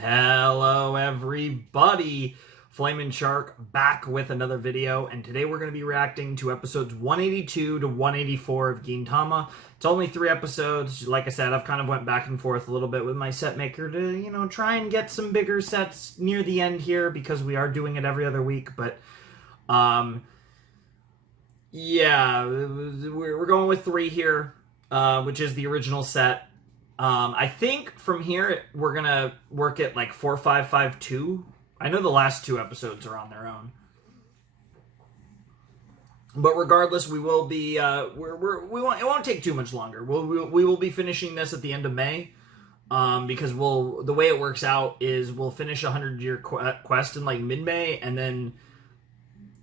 Hello everybody, Flamin' Shark back with another video, and today we're going to be reacting to episodes 182 to 184 of Gintama. It's only 3 episodes. Like I said, I've kind of went back and forth a little bit with my set maker to, try and get some bigger sets near the end here because we are doing it every other week, but yeah, we're going with 3 here, which is the original set. I think from here we're gonna work at like 4552. I know the last 2 episodes are on their own, but regardless, we will be. We won't. It won't take too much longer. We will be finishing this at the end of May, because the way it works out is we'll finish a 100-year quest in like mid-May, and then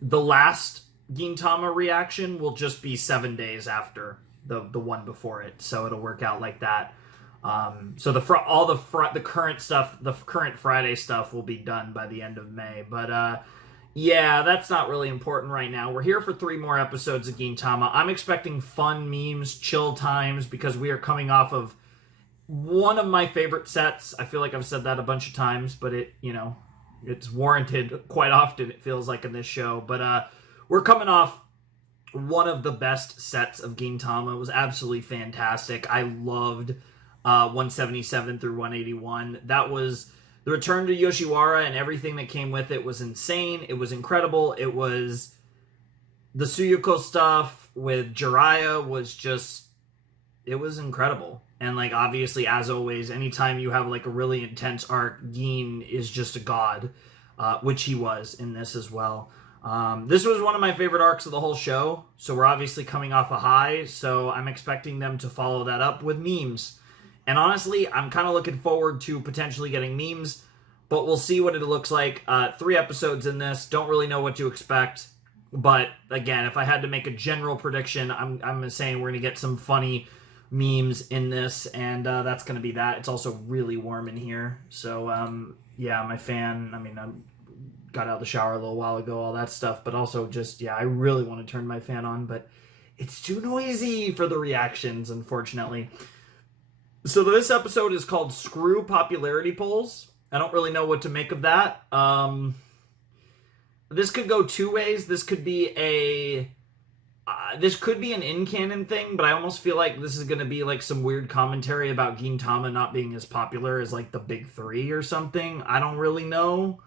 the last Gintama reaction will just be 7 days after the one before it. So it'll work out like that. So the current stuff, the current Friday stuff will be done by the end of May. But, yeah, that's not really important right now. We're here for 3 more episodes of Gintama. I'm expecting fun memes, chill times, because we are coming off of one of my favorite sets. I feel like I've said that a bunch of times, but it's warranted quite often, it feels like, in this show. But, we're coming off one of the best sets of Gintama. It was absolutely fantastic. I loved 177 through 181. That was the return to Yoshiwara, and everything that came with it was insane. It was incredible. It was the Suyuko stuff with Jiraiya it was incredible. And like, obviously, as always, anytime you have like a really intense arc, Gin is just a god, which he was in this as well. This was one of my favorite arcs of the whole show, so we're obviously coming off a high, so I'm expecting them to follow that up with memes. And honestly, I'm kind of looking forward to potentially getting memes, but we'll see what it looks like. 3 episodes in this, don't really know what to expect. But again, if I had to make a general prediction, I'm saying we're going to get some funny memes in this, and that's going to be that. It's also really warm in here. So, yeah, my fan, I got out of the shower a little while ago, all that stuff. But also just, yeah, I really want to turn my fan on, but it's too noisy for the reactions, unfortunately. So this episode is called Screw Popularity Polls. I don't really know what to make of that. This could go 2 ways. This could be an in-canon thing, but I almost feel like this is going to be like some weird commentary about Gintama not being as popular as like the big 3 or something. I don't really know.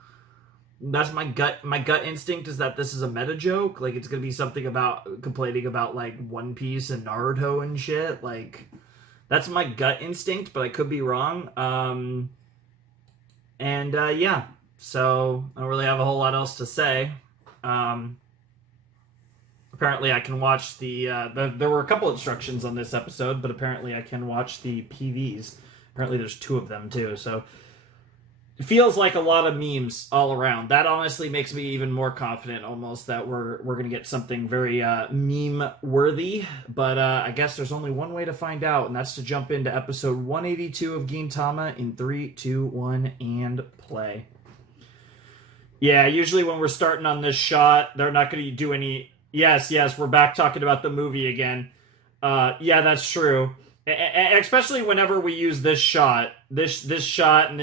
That's my gut instinct is that this is a meta joke. Like, it's going to be something about complaining about like One Piece and Naruto and shit. Like, that's my gut instinct, but I could be wrong. Yeah, so I don't really have a whole lot else to say. Apparently I can watch there were a couple instructions on this episode, but apparently I can watch the PVs. Apparently there's 2 of them too, so it feels like a lot of memes all around. That honestly makes me even more confident almost that we're going to get something very meme-worthy. But I guess there's only one way to find out, and that's to jump into episode 182 of Gintama in 3, 2, 1, and play. Yeah, usually when we're starting on this shot, they're not going to do any... Yes, we're back talking about the movie again. Yeah, that's true. Especially whenever we use this shot, this shot, and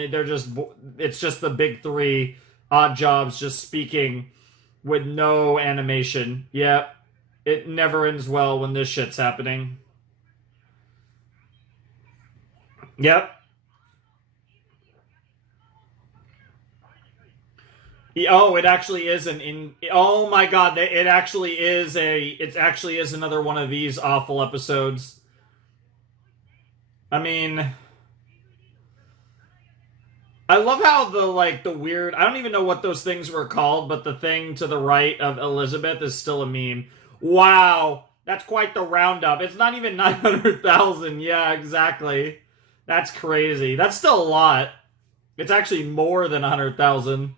it's just the big 3 odd jobs just speaking with no animation. Yeah, it never ends well when this shit's happening. Yep. Oh, it actually is oh my god, it actually is another one of these awful episodes. I love how the weird... I don't even know what those things were called, but the thing to the right of Elizabeth is still a meme. Wow, that's quite the roundup. It's not even 900,000. Yeah, exactly. That's crazy. That's still a lot. It's actually more than 100,000.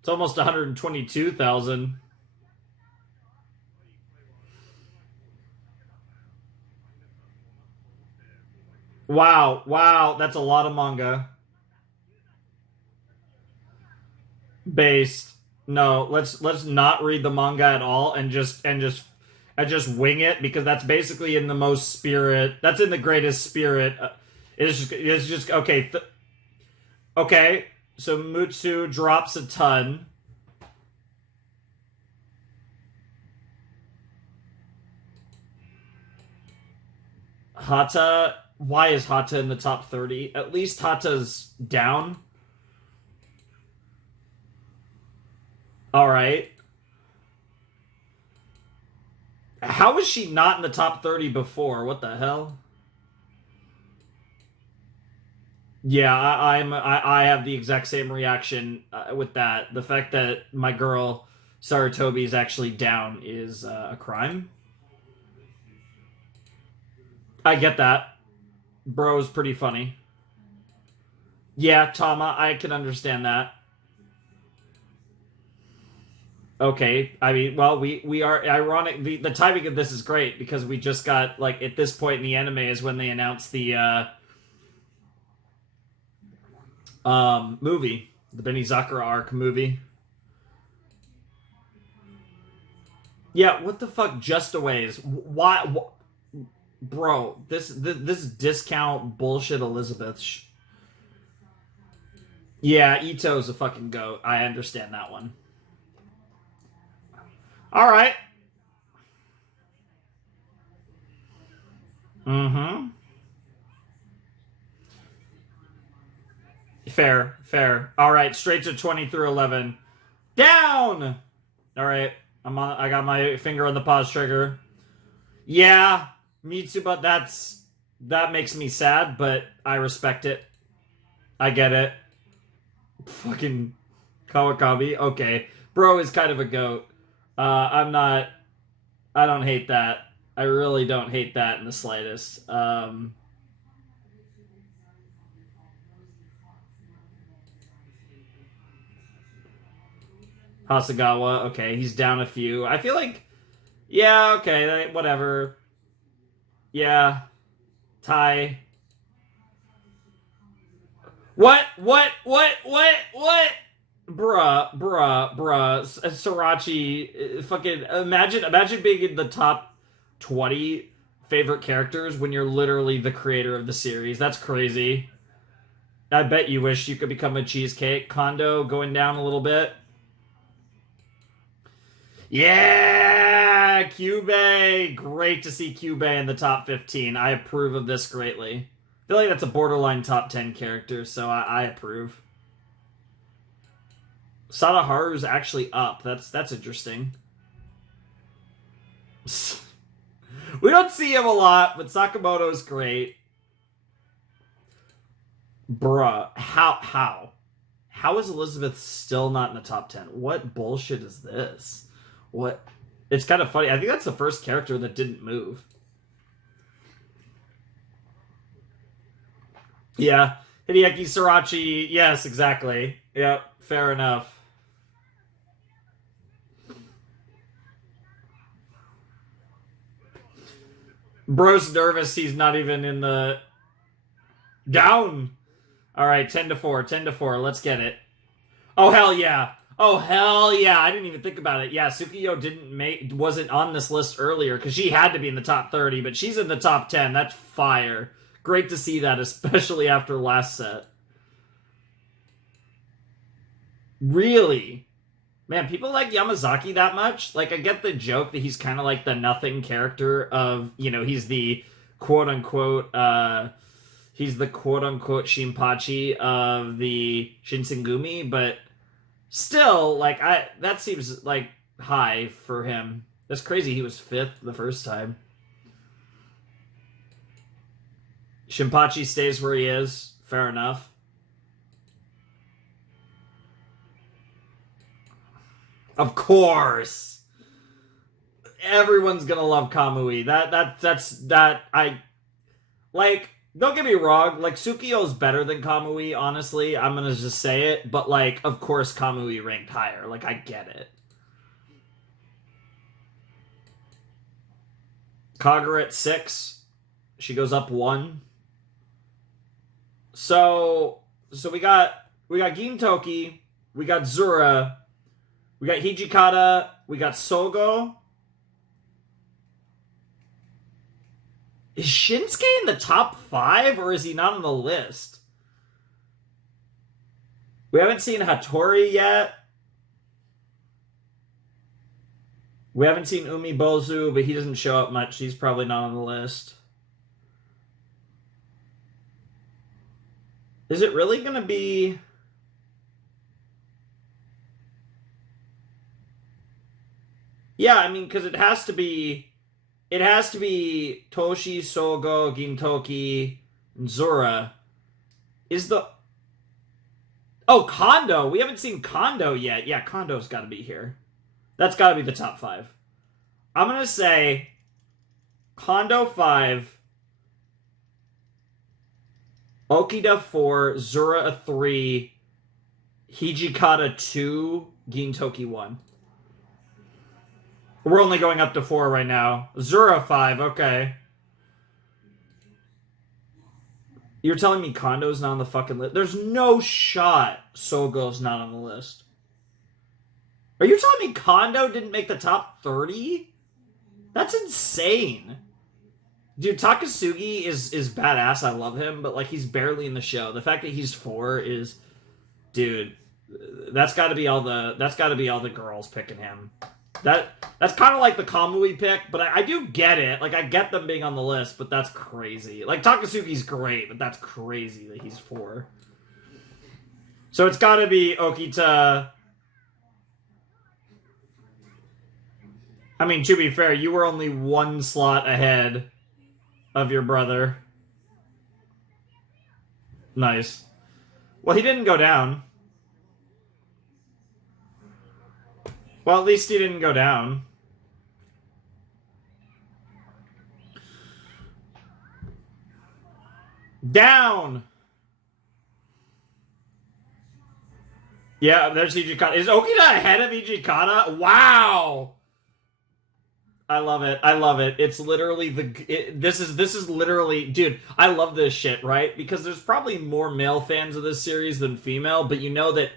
It's almost 122,000. Wow, that's a lot of manga. Based. No, let's not read the manga at all and just wing it, because that's basically in the most spirit. That's in the greatest spirit. It's just okay. Okay. So Mutsu drops a ton. Hata, why is Hata in the top 30? At least Hata's down. All right. How was she not in the top 30 before? What the hell? Yeah, I have the exact same reaction with that. The fact that my girl Saratobi is actually down is a crime. I get that. Bro's pretty funny. Yeah, Tama, I can understand that. Okay, I mean, well, we are ironic. The timing of this is great because we just got like at this point in the anime is when they announced the movie, the Benny Zakura arc movie. Yeah, what the fuck? Just a ways. Why, bro? This discount bullshit, Elizabeth. Yeah, Ito's a fucking goat. I understand that one. All right. Mm-hmm. Fair, fair. All right, straight to 20 through 11. Down. All right, I'm on. I got my finger on the pause trigger. Yeah, me too. But that makes me sad. But I respect it. I get it. Fucking Kawakami. Okay, bro is kind of a goat. I'm not. I don't hate that. I really don't hate that in the slightest. Hasagawa. Okay, he's down a few. I feel like. Yeah. Okay. Whatever. Yeah. Tai. What? What? What? What? What? Bruh. Srirachi, fucking imagine being in the top 20 favorite characters when you're literally the creator of the series. That's crazy. I bet you wish you could become a cheesecake. Kondo going down a little bit. Yeah, Kyubey. Great to see Kyubey in the top 15. I approve of this greatly. I feel like that's a borderline top 10 character, so I approve. Sadaharu's actually up. That's interesting. We don't see him a lot, but Sakamoto's great. Bruh, how is Elizabeth still not in the top 10? What bullshit is this? What? It's kind of funny. I think that's the first character that didn't move. Yeah, Hideaki Srirachi. Yes, exactly. Yep, fair enough. Bro's nervous. He's not even in the down. All right, 10 to 4. 10 to 4. Let's get it. Oh hell yeah. Oh hell yeah. I didn't even think about it. Yeah, Sukiyo wasn't on this list earlier cuz she had to be in the top 30, but she's in the top 10. That's fire. Great to see that, especially after last set. Really? Man, people like Yamazaki that much? Like, I get the joke that he's kind of like the nothing character of, he's the quote unquote, he's the quote unquote Shinpachi of the Shinsengumi, but still, like, that seems like high for him. That's crazy. He was fifth the first time. Shinpachi stays where he is. Fair enough. Of course. Everyone's gonna love Kamui. That I like. Don't get me wrong. Like Sukiyo's better than Kamui. Honestly, I'm gonna just say it. But like, of course, Kamui ranked higher. Like, I get it. Kagura at 6. She goes up 1. So we got Gintoki. We got Zura. We got Hijikata. We got Sogo. Is Shinsuke in the top 5 or is he not on the list? We haven't seen Hattori yet. We haven't seen Umibozu, but he doesn't show up much. He's probably not on the list. Is it really going to be... Yeah, I mean, because it has to be... It has to be Toshi, Sogo, Gintoki, and Zura. Is the... Oh, Kondo! We haven't seen Kondo yet. Yeah, Kondo's got to be here. That's got to be the top 5. I'm going to say Kondo 5, Okida 4, Zura a 3, Hijikata 2, Gintoki 1. We're only going up to 4 right now. Zura 5, okay. You're telling me Kondo's not on the fucking list? There's no shot Sogo's not on the list. Are you telling me Kondo didn't make the top 30? That's insane. Dude, Takasugi is badass. I love him, but like he's barely in the show. The fact that he's 4 is, dude, that's got to be all the girls picking him. That's kind of like the Kamui pick, but I do get it. Like I get them being on the list, but that's crazy. Like Takasugi's great, but that's crazy that he's 4. So it's got to be Okita. I mean, to be fair, you were only 1 slot ahead of your brother. Nice. Well, he didn't go down. Well, at least he didn't go down. Down! Yeah, there's Hijikata. Is Okida ahead of Hijikata? Wow! I love it. I love it. It's literally this is literally, dude, I love this shit, right? Because there's probably more male fans of this series than female, but you know that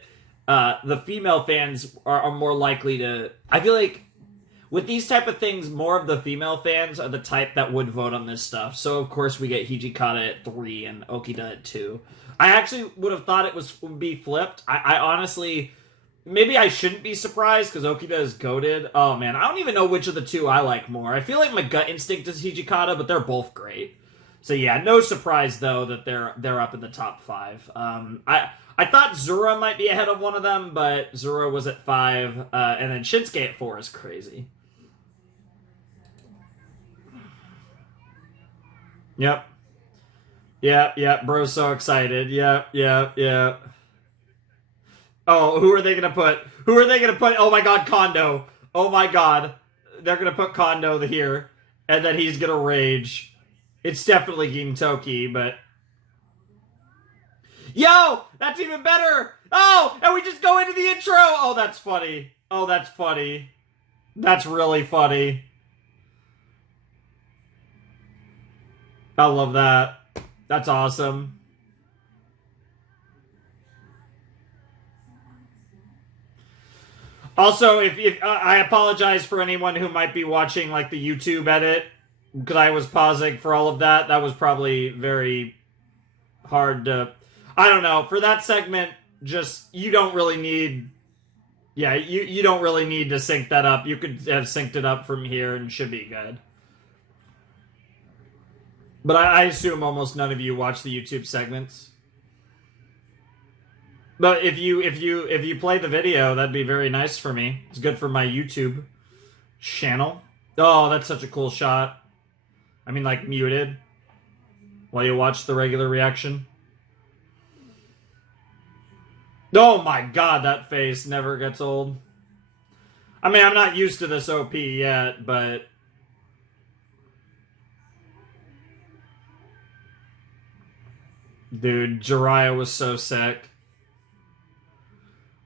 the female fans are more likely to... I feel like with these type of things, more of the female fans are the type that would vote on this stuff. So, of course, we get Hijikata at 3 and Okida at 2. I actually would have thought would be flipped. I honestly... Maybe I shouldn't be surprised because Okida is goated. Oh, man. I don't even know which of the two I like more. I feel like my gut instinct is Hijikata, but they're both great. So, yeah, no surprise, though, that they're up in the top 5. I thought Zura might be ahead of one of them, but Zura was at 5, and then Shinsuke at 4 is crazy. Yep. Yep, bro's so excited. Yep. Oh, who are they gonna put? Oh my god, Kondo. Oh my god. They're gonna put Kondo here, and then he's gonna rage. It's definitely Gintoki, but... Yo! That's even better! Oh! And we just go into the intro! Oh, that's funny. That's really funny. I love that. That's awesome. Also, if I apologize for anyone who might be watching like the YouTube edit, because I was pausing for all of that. That was probably very hard to... I don't know. For that segment, just... You don't really need... Yeah, you don't really need to sync that up. You could have synced it up from here and should be good. But I assume almost none of you watch the YouTube segments. But if you play the video, that'd be very nice for me. It's good for my YouTube channel. Oh, that's such a cool shot. I mean, like, muted while you watch the regular reaction. Oh my god, that face never gets old. I mean, I'm not used to this OP yet, but... Dude, Jiraiya was so sick.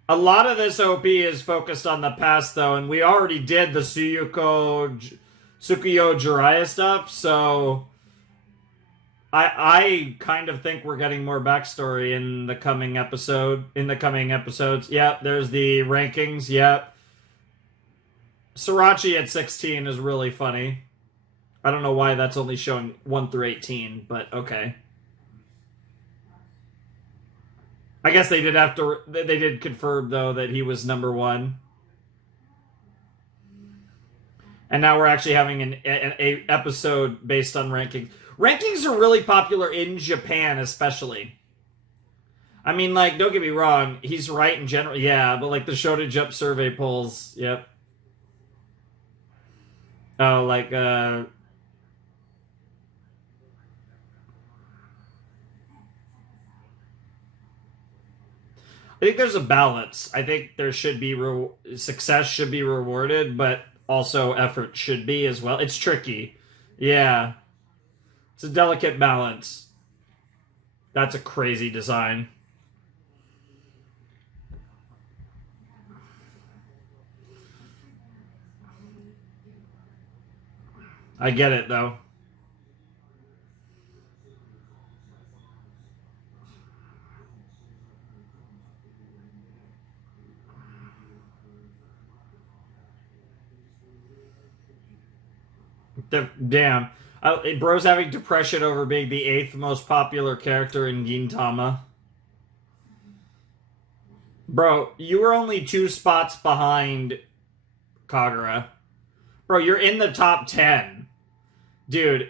A lot of this OP is focused on the past, though, and we already did the Tsukuyo Jiraiya stuff, so... I kind of think we're getting more backstory in the coming episodes. Yep, there's the rankings, yep. Sriracha at 16 is really funny. I don't know why that's only showing 1 through 18, but okay. I guess they did have to. They did confirm though that he was number one, and now we're actually having a episode based on rankings. Rankings are really popular in Japan, especially. I mean, like, don't get me wrong, he's right in general, yeah, but like the Shonen Jump survey polls, yep. Oh, like, I think there's a balance. I think there should be success should be rewarded, but also effort should be as well. It's tricky. Yeah. It's a delicate balance. That's a crazy design. I get it though. Damn. Bro's having depression over being the eighth most popular character in Gintama. Bro, you were only 2 spots behind Kagura. Bro, you're in the top 10. Dude,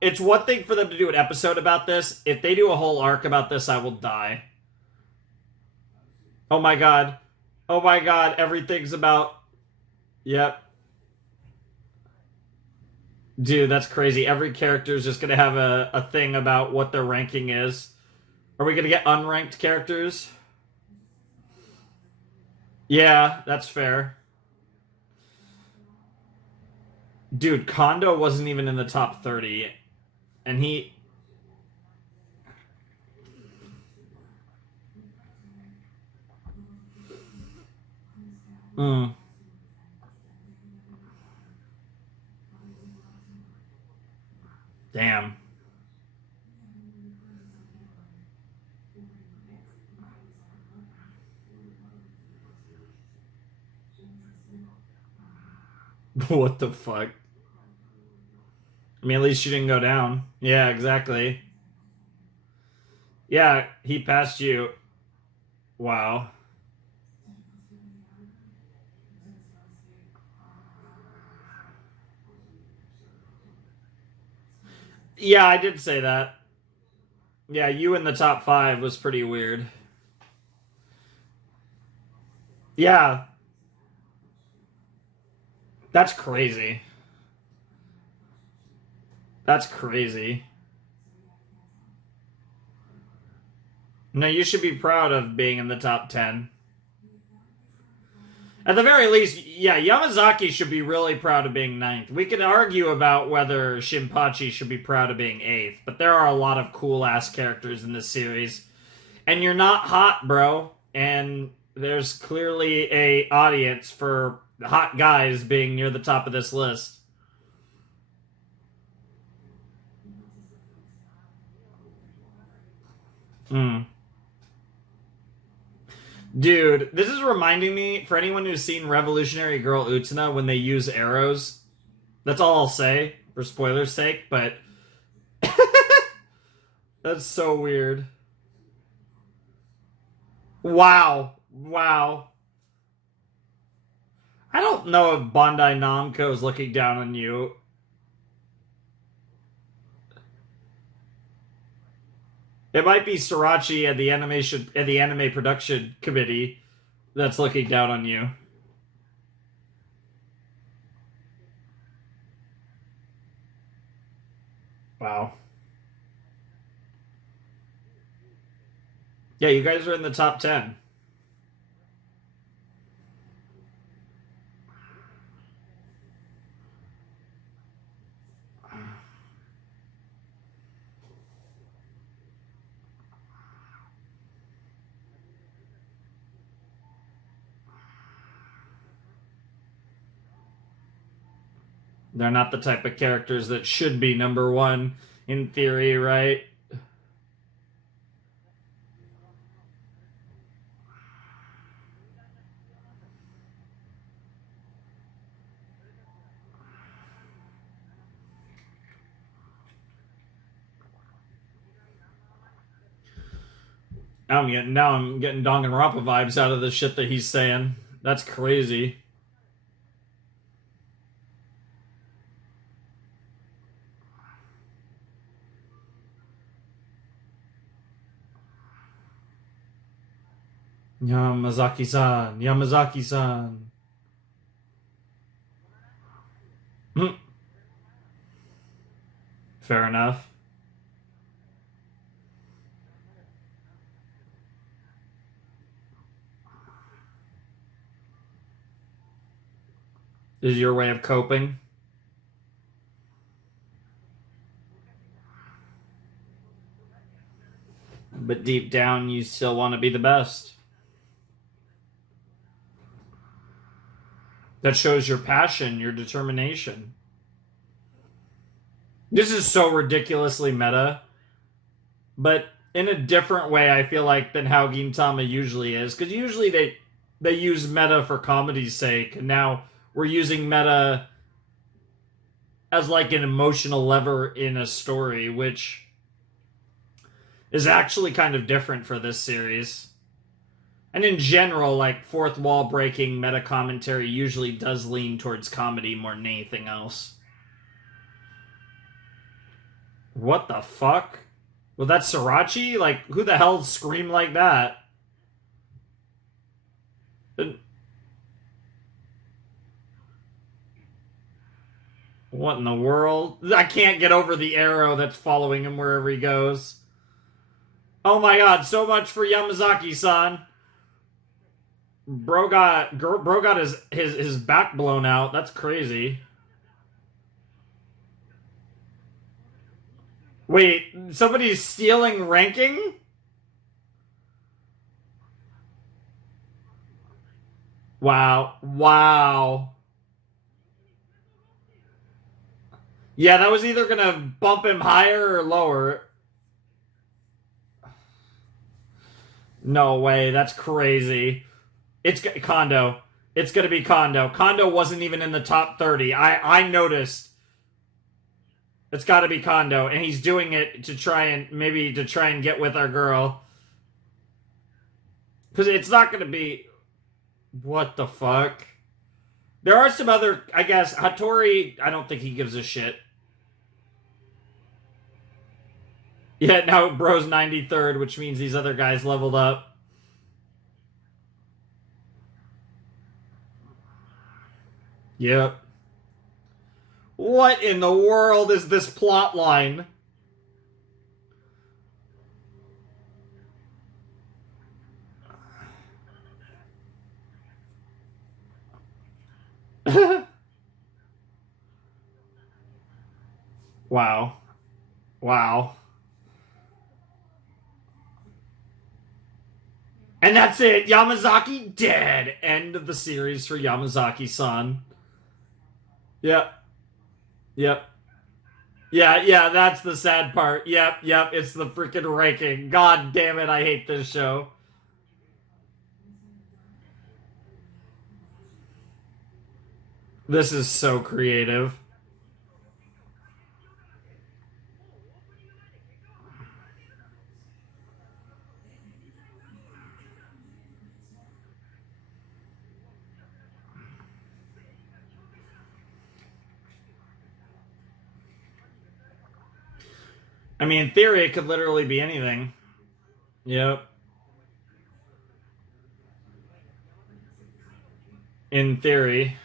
it's one thing for them to do an episode about this. If they do a whole arc about this, I will die. Oh my god. Oh my god, everything's about. Yep. Dude, that's crazy. Every character is just gonna have a thing about what their ranking is. Are we gonna get unranked characters? Yeah, that's fair. Dude, Kondo wasn't even in the top 30. And he. Mm. Damn. What the fuck? I mean, at least she didn't go down. Yeah, exactly. Yeah, he passed you. Wow. Yeah, I did say that. Yeah, you in the top 5 was pretty weird. Yeah, that's crazy. That's crazy. No, you should be proud of being in the top 10. At the very least, yeah, Yamazaki should be really proud of being ninth. We could argue about whether Shinpachi should be proud of being eighth, but there are a lot of cool ass characters in this series. And you're not hot, bro. And there's clearly a audience for hot guys being near the top of this list. Hmm. Dude, this is reminding me, for anyone who's seen Revolutionary Girl Utena when they use arrows, that's all I'll say for spoilers' sake, but that's so weird. Wow. Wow. I don't know if Bandai Namco is looking down on you. It might be Srirachi and the anime production committee that's looking down on you. Wow. Yeah, you guys are in the top 10. They're not the type of characters that should be number one in theory, right? I'm getting Danganronpa vibes out of the shit that he's saying. That's crazy. Yamazaki-san, Yamazaki-san. Hmm. Fair enough. Is your way of coping? But deep down, you still want to be the best. That shows your passion, your determination. This is so ridiculously meta, but in a different way, I feel like, than how Gintama usually is. Because usually they use meta for comedy's sake, and now we're using meta as like an emotional lever in a story, which is actually kind of different for this series. And in general, like, fourth wall breaking meta commentary usually does lean towards comedy more than anything else. What the fuck? Well, that's Srirachi? Like, who the hell screamed like that? What in the world? I can't get over the arrow that's following him wherever he goes. Oh my god, so much for Yamazaki-san. Bro got his back blown out. That's crazy. Wait, somebody's stealing ranking? Wow. Wow. Yeah, that was either gonna bump him higher or lower. No way, that's crazy. It's Kondo. It's gonna be Kondo. Kondo wasn't even in the top 30. I noticed. It's got to be Kondo, and he's doing it to try and get with our girl. Because it's not gonna be. What the fuck? There are some other. I guess Hattori. I don't think he gives a shit. Yeah, now bro's 93rd, which means these other guys leveled up. Yep. What in the world is this plot line? Wow. Wow. And that's it. Yamazaki dead. End of the series for Yamazaki-san. Yep. Yep. Yeah, that's the sad part. Yep, it's the freaking ranking. God damn it, I hate this show. This is so creative. I mean, in theory, it could literally be anything. Yep. In theory.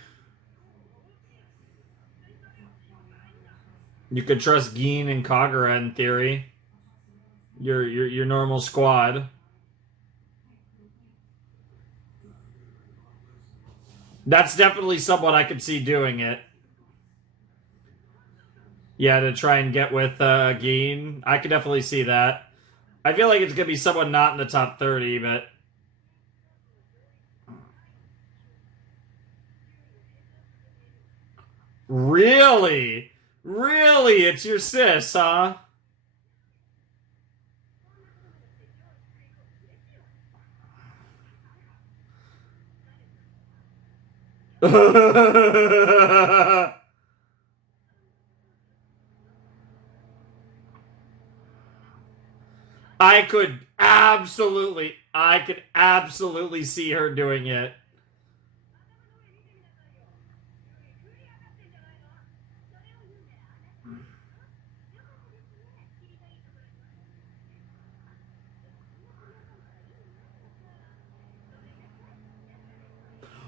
You could trust Gin and Kagura in theory. Your normal squad. That's definitely someone I could see doing it. Yeah, to try and get with Gin. I could definitely see that. I feel like it's gonna be someone not in the top 30, but really? Really? It's your sis, huh? I could absolutely, I could absolutely see her doing it.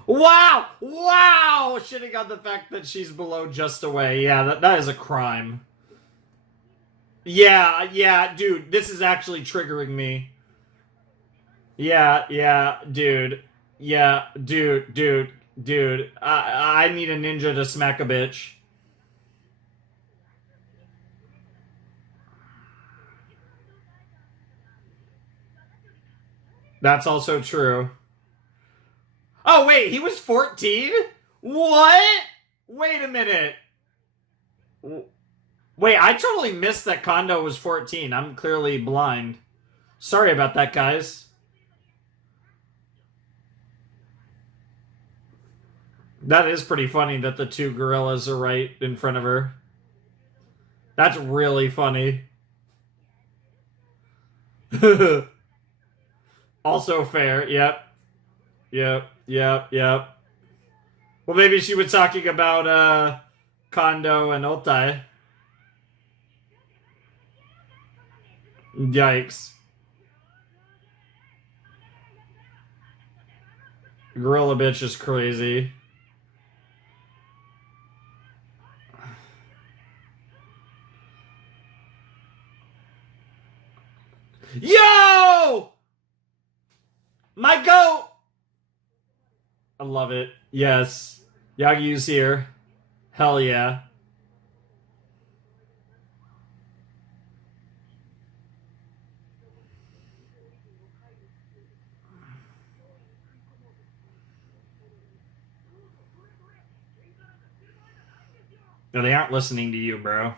Wow! Wow! Shitting on the fact that she's below just away. Yeah, that is a crime. Yeah, yeah, dude, this is actually triggering me. Yeah, yeah, dude. Yeah, dude. I need a ninja to smack a bitch. That's also true. Oh, wait, he was 14? What? Wait a minute. Wait, I totally missed that Kondo was 14. I'm clearly blind. Sorry about that, guys. That is pretty funny that the two gorillas are right in front of her. That's really funny. Also fair. Yep. Yep. Well, maybe she was talking about Kondo and Otai. Yikes. Gorilla bitch is crazy. Yo! My goat! I love it. Yes. Yagyu's here. Hell yeah. No, they aren't listening to you, bro.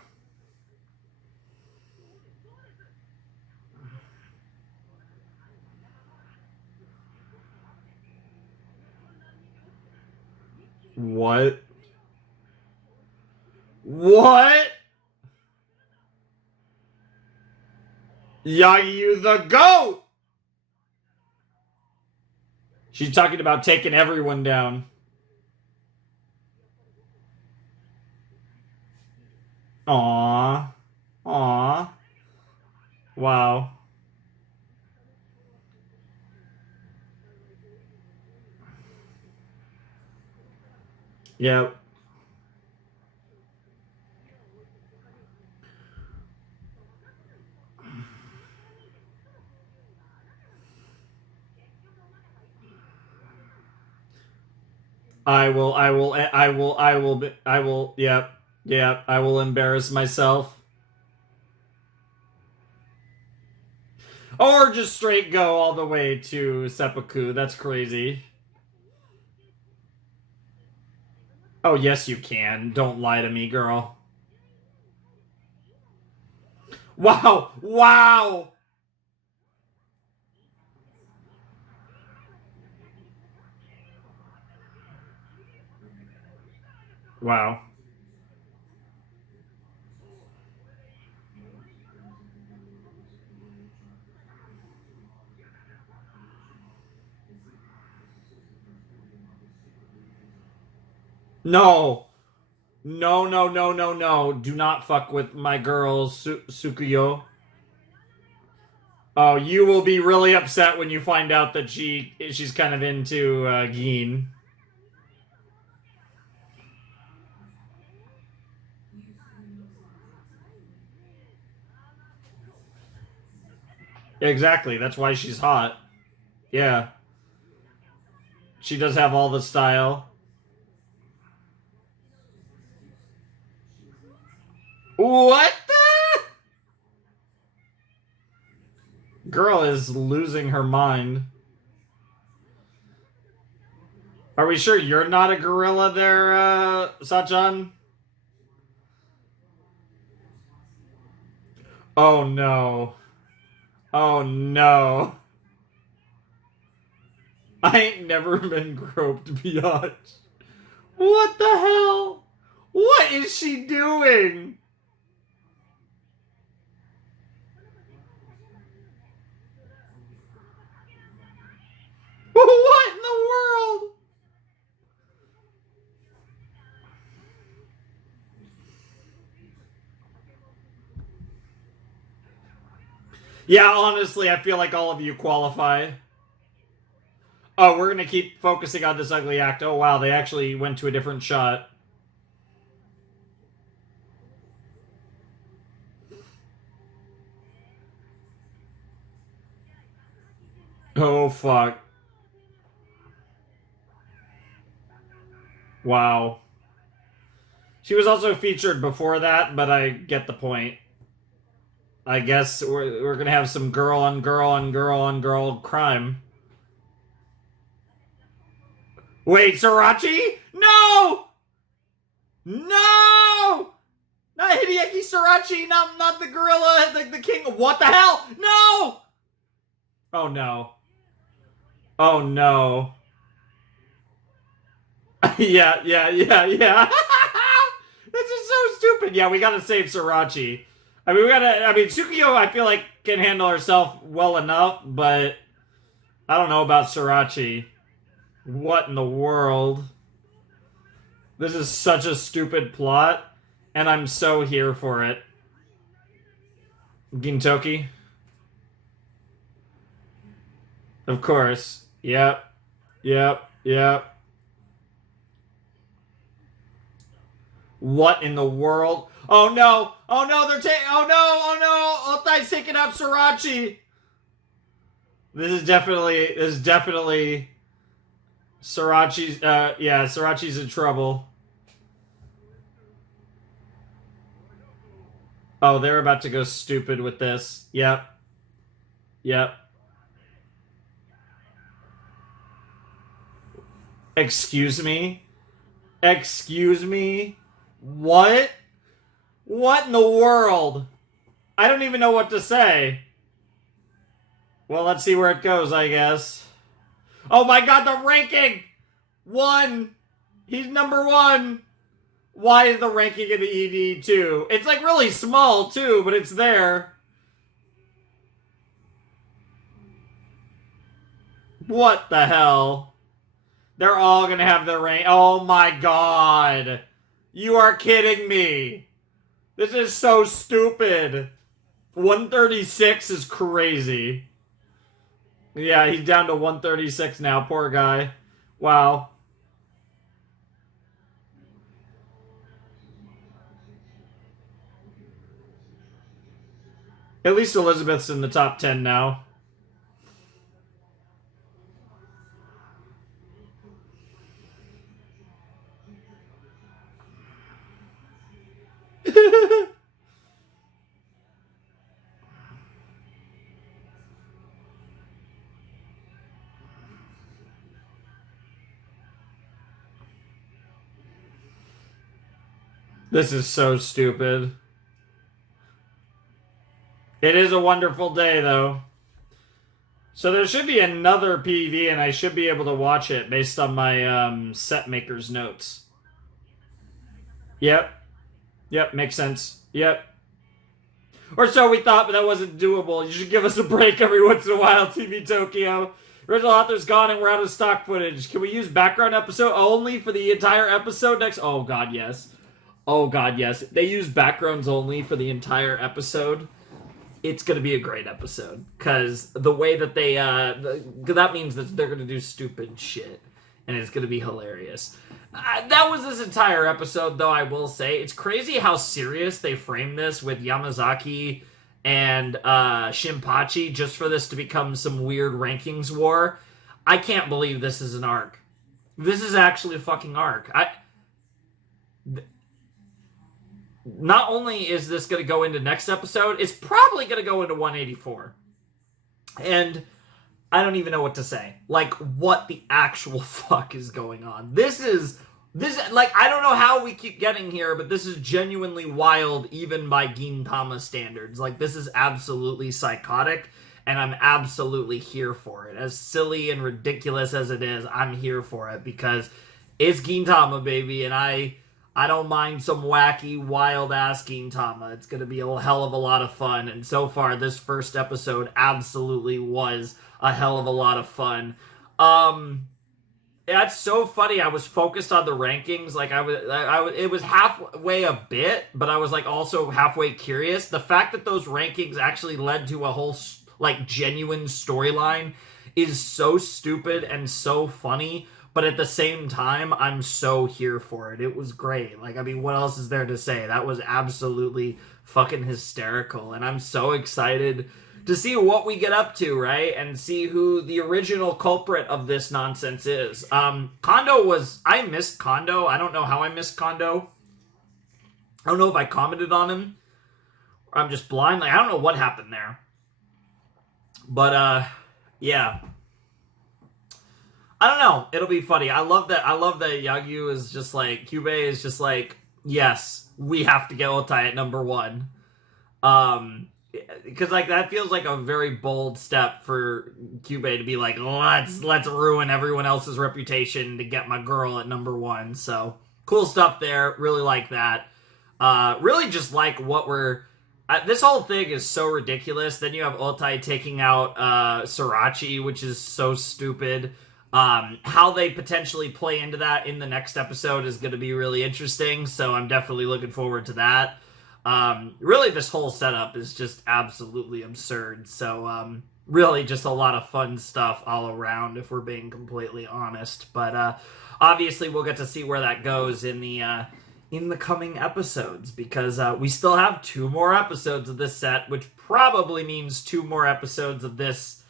What? What? Yagyu the goat! She's talking about taking everyone down. Aww. Aww. Wow. Yep. Yep, I will embarrass myself. Or just straight go all the way to seppuku. That's crazy. Oh, yes, you can. Don't lie to me, girl. Wow! Wow! Wow. No! No. Do not fuck with my girl, Sukuyo. Oh, you will be really upset when you find out that she's kind of into Gin. Exactly. That's why she's hot. Yeah. She does have all the style. What the? Girl is losing her mind. Are we sure you're not a gorilla there, Sachan? Oh no. Oh no. I ain't never been groped beyond. What the hell? What is she doing? Yeah, honestly, I feel like all of you qualify. Oh, we're gonna keep focusing on this ugly act. Oh, wow, they actually went to a different shot. Oh, fuck. Wow. She was also featured before that, but I get the point. I guess we're gonna have some girl on girl on girl on girl crime. Wait, Sriracha? No! No! Not Hideaki Sriracha, not the gorilla, the king. What the hell? No! Oh no. Oh no. yeah. This is so stupid. Yeah, we gotta save Sriracha. I mean, Tsukiyo, I feel like, can handle herself well enough, but I don't know about Sriracha. What in the world? This is such a stupid plot, and I'm so here for it. Gintoki? Of course. Yep. What in the world? Oh no! Oh no! Oh no! Otai's taking out Sriracha. This is definitely Sriracha's. Yeah, Sriracha's in trouble. Oh, they're about to go stupid with this. Yep. Excuse me? Excuse me? What? What in the world? I don't even know what to say. Well, let's see where it goes, I guess. Oh my god, the ranking! 1! He's number 1! Why is the ranking in the ED 2? It's like really small too, but it's there. What the hell? They're all gonna have their rank. Oh my god. You are kidding me. This is so stupid. 136 is crazy. Yeah, he's down to 136 now. Poor guy. Wow. At least Elizabeth's in the top 10 now. This is so stupid. It is a wonderful day, though. So there should be another PV, and I should be able to watch it based on my set maker's notes. Yep. Yep, makes sense. Yep. Or so we thought, but that wasn't doable. You should give us a break every once in a while, TV Tokyo. Original author's gone and we're out of stock footage. Can we use background episode only for the entire episode next? Oh, God, yes. Oh, God, yes. They use backgrounds only for the entire episode. It's going to be a great episode. Because the way that they... that means that they're going to do stupid shit. And it's going to be hilarious. That was this entire episode, though, I will say. It's crazy how serious they frame this with Yamazaki and Shinpachi just for this to become some weird rankings war. I can't believe this is an arc. This is actually a fucking arc. Not only is this going to go into next episode, it's probably going to go into 184. And I don't even know what to say. Like, what the actual fuck is going on? This, like, I don't know how we keep getting here, but this is genuinely wild, even by Gintama standards. Like, this is absolutely psychotic, and I'm absolutely here for it. As silly and ridiculous as it is, I'm here for it, because it's Gintama, baby, and I don't mind some wacky, wild-ass Gintama. It's gonna be a hell of a lot of fun, and so far, this first episode absolutely was a hell of a lot of fun. That's so funny. I was focused on the rankings. Like it was halfway a bit, but I was like also halfway curious. The fact that those rankings actually led to a whole like genuine storyline is so stupid and so funny. But at the same time, I'm so here for it. It was great. Like, I mean, what else is there to say? That was absolutely fucking hysterical. And I'm so excited to see what we get up to, right? And see who the original culprit of this nonsense is. Kondo was... I missed Kondo. I don't know how I missed Kondo. I don't know if I commented on him. Or I'm just blind. Like, I don't know what happened there. But, yeah. I don't know. It'll be funny. I love that Yagyu is just like... Kyubey is just like, yes, we have to get Otai at number 1. Because like that feels like a very bold step for Kyubey to be like, let's ruin everyone else's reputation to get my girl at number 1. So cool stuff there. Really like that. Really just like what we're... this whole thing is so ridiculous. Then you have Otai taking out Sorachi, which is so stupid. How they potentially play into that in the next episode is going to be really interesting. So I'm definitely looking forward to that. Really, this whole setup is just absolutely absurd. So, really just a lot of fun stuff all around, if we're being completely honest. But, obviously we'll get to see where that goes in the coming episodes, because, we still have 2 more episodes of this set, which probably means 2 more episodes of this,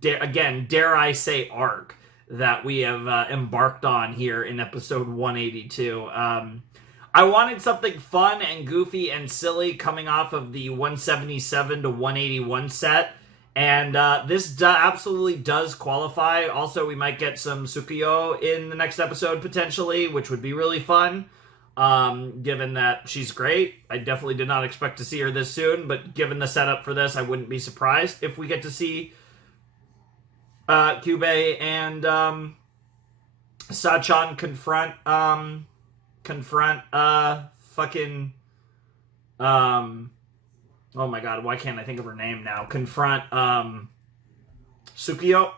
dare I say, arc that we have, embarked on here in episode 182. I wanted something fun and goofy and silly coming off of the 177 to 181 set, and this absolutely does qualify. Also, we might get some Tsukuyo in the next episode, potentially, which would be really fun, given that she's great. I definitely did not expect to see her this soon, but given the setup for this, I wouldn't be surprised if we get to see Kyubey and Sachan confront fucking oh my god, why can't I think of her name now? Confront Tsukuyo.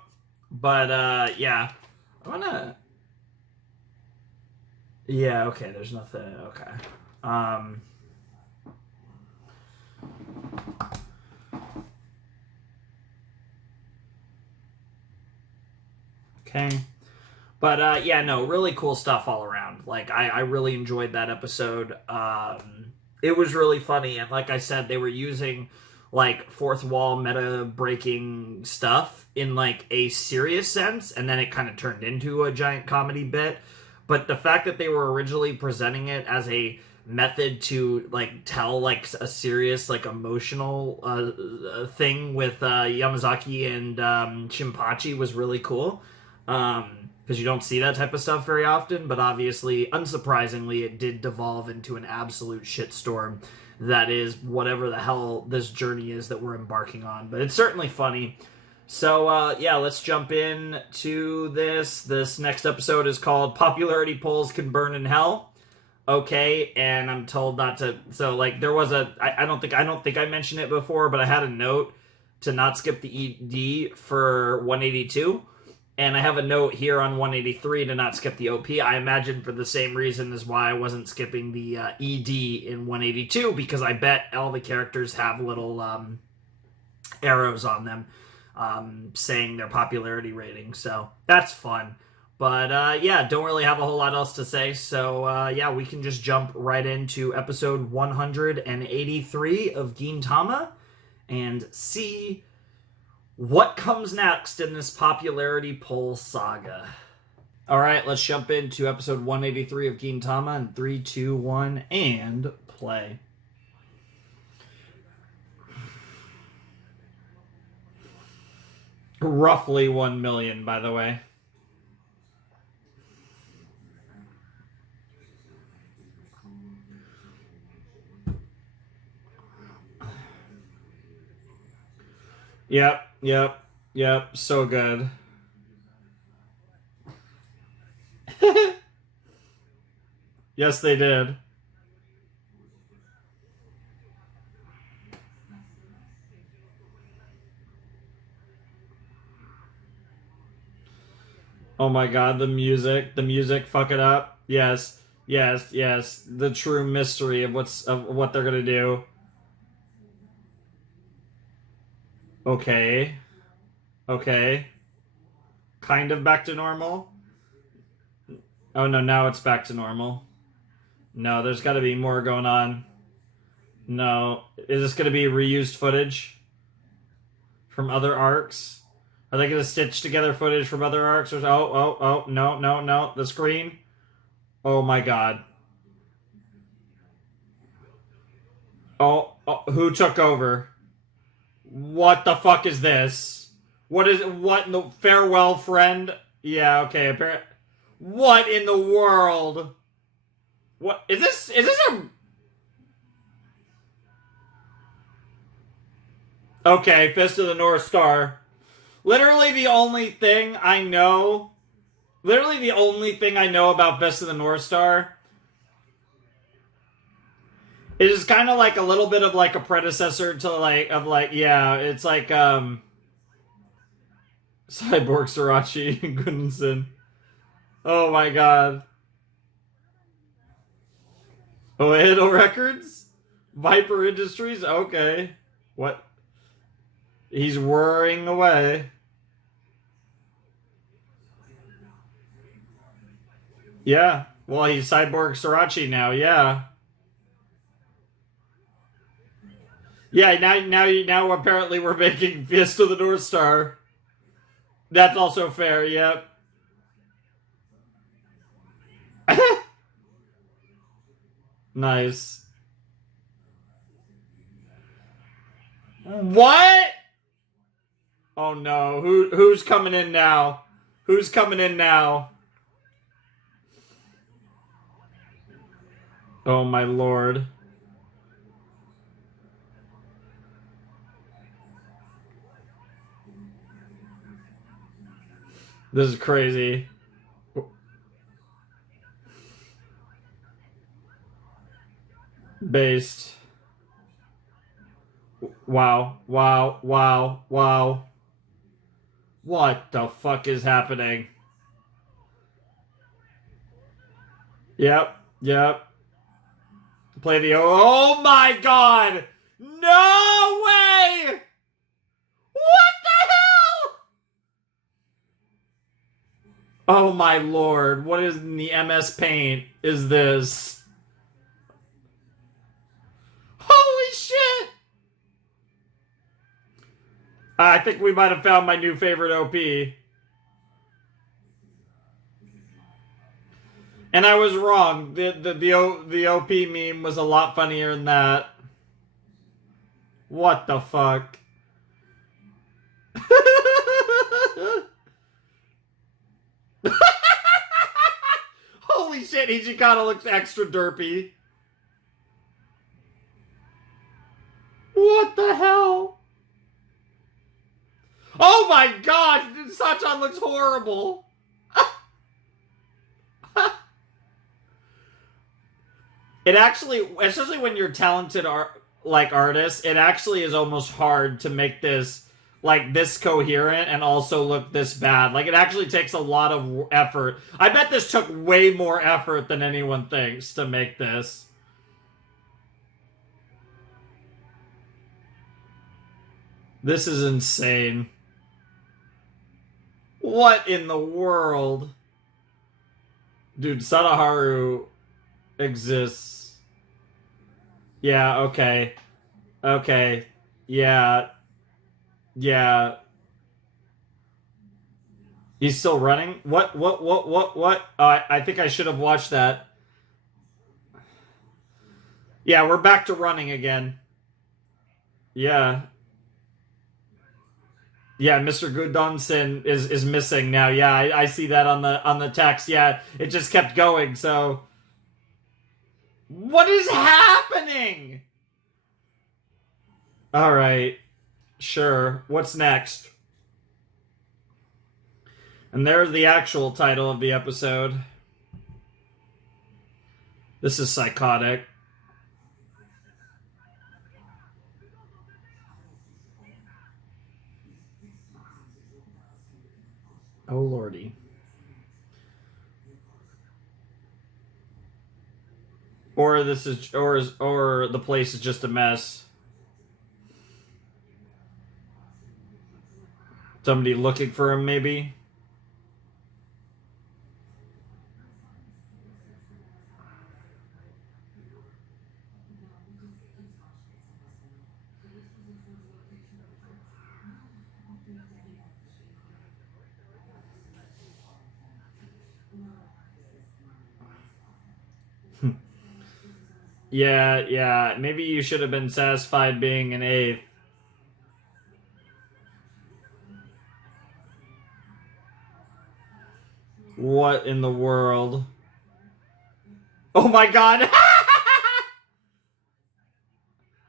But yeah. Yeah, okay, there's nothing. Okay. Okay. But, yeah, no, really cool stuff all around. Like, I really enjoyed that episode. It was really funny. And like I said, they were using, like, fourth wall meta-breaking stuff in, like, a serious sense. And then it kind of turned into a giant comedy bit. But the fact that they were originally presenting it as a method to, like, tell, like, a serious, like, emotional thing with Yamazaki and Shinpachi was really cool. Because you don't see that type of stuff very often, but obviously, unsurprisingly, it did devolve into an absolute shitstorm that is whatever the hell this journey is that we're embarking on. But it's certainly funny. So, yeah, let's jump in to this. This next episode is called Popularity Polls Can Burn in Hell. Okay, and I'm told not to... So, like, there was a... I don't think I mentioned it before, but I had a note to not skip the ED for 182. And I have a note here on 183 to not skip the OP. I imagine for the same reason as why I wasn't skipping the ED in 182, because I bet all the characters have little arrows on them saying their popularity rating. So that's fun. But yeah, don't really have a whole lot else to say. So yeah, we can just jump right into episode 183 of Gintama and see what comes next in this popularity poll saga. Alright, let's jump into episode 183 of Gintama in 3, 2, 1, and play. Roughly 1 million, by the way. Yep, so good. Yes, they did. Oh my god, the music, fuck it up. Yes, yes, yes. The true mystery of what they're gonna do. Okay, okay. Kind of back to normal. Oh no, now it's back to normal. No, there's got to be more going on. No, is this gonna be reused footage from other arcs? Are they gonna stitch together footage from other arcs? Or no, no, no. The screen. Oh my god. Oh, who took over? What the fuck is this? What in the farewell friend? Yeah, okay, apparently. What in the world? What is this? Is this a Okay, Fist of the North Star. Literally the only thing I know Literally the only thing I know about Fist of the North Star is kind of like a little bit of like a predecessor to yeah, it's like Cyborg Sriracha Goodinson. Oh my god. Oh, Idle Records? Viper Industries? Okay. What? He's whirring away. Yeah. Well, he's Cyborg Sriracha now, yeah. Yeah, now apparently we're making Fist of the North Star. That's also fair, yep. Nice. What? Oh no. Who's coming in now? Who's coming in now? Oh my lord. This is crazy. Based. Wow. Wow. Wow. Wow. What the fuck is happening? Yep. Yep. Play the Oh my god! No way! What the hell? Oh my lord, what is in the MS Paint is this? Holy shit! I think we might have found my new favorite OP. And I was wrong. The OP meme was a lot funnier than that. What the fuck? Holy shit, Hijikata looks extra derpy. What the hell? Oh my god, Sachan looks horrible. It actually, especially when you're talented artists, it actually is almost hard to make this like this coherent and also look this bad. Like it actually takes a lot of effort. I bet this took way more effort than anyone thinks to make this. This is insane. What in the world? Dude, Sadaharu exists. Yeah, okay. Okay. Yeah. Yeah. He's still running? What? I think I should have watched that. Yeah, we're back to running again. Yeah. Yeah, Mr. Gudonson is missing now. Yeah, I see that on the text. Yeah, it just kept going, so what is happening? All right. Sure. What's next? And there's the actual title of the episode. This is psychotic. Oh lordy. Or this is or the place is just a mess. Somebody looking for him, maybe. Yeah, yeah. Maybe you should have been satisfied being an eighth. What in the world? Oh my god!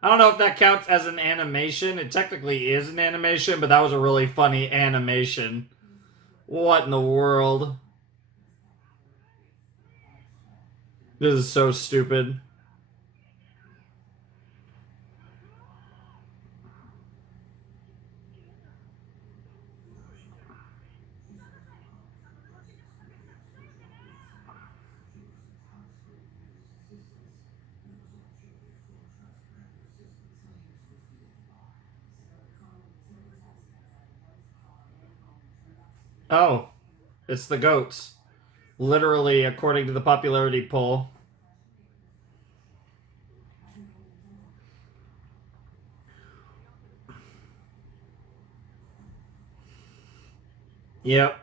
I don't know if that counts as an animation. It technically is an animation, but that was a really funny animation. What in the world? This is so stupid. Oh, it's the goats. Literally, according to the popularity poll. Yep.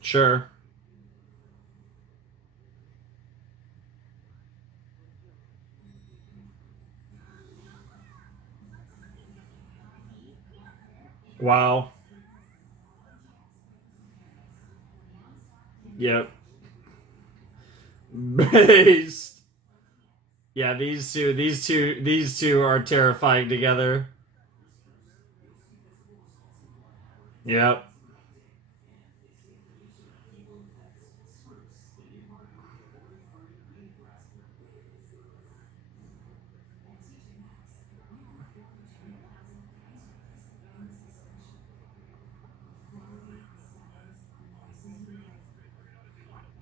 Sure. Wow. Yep. Based. Yeah, these two are terrifying together. Yep.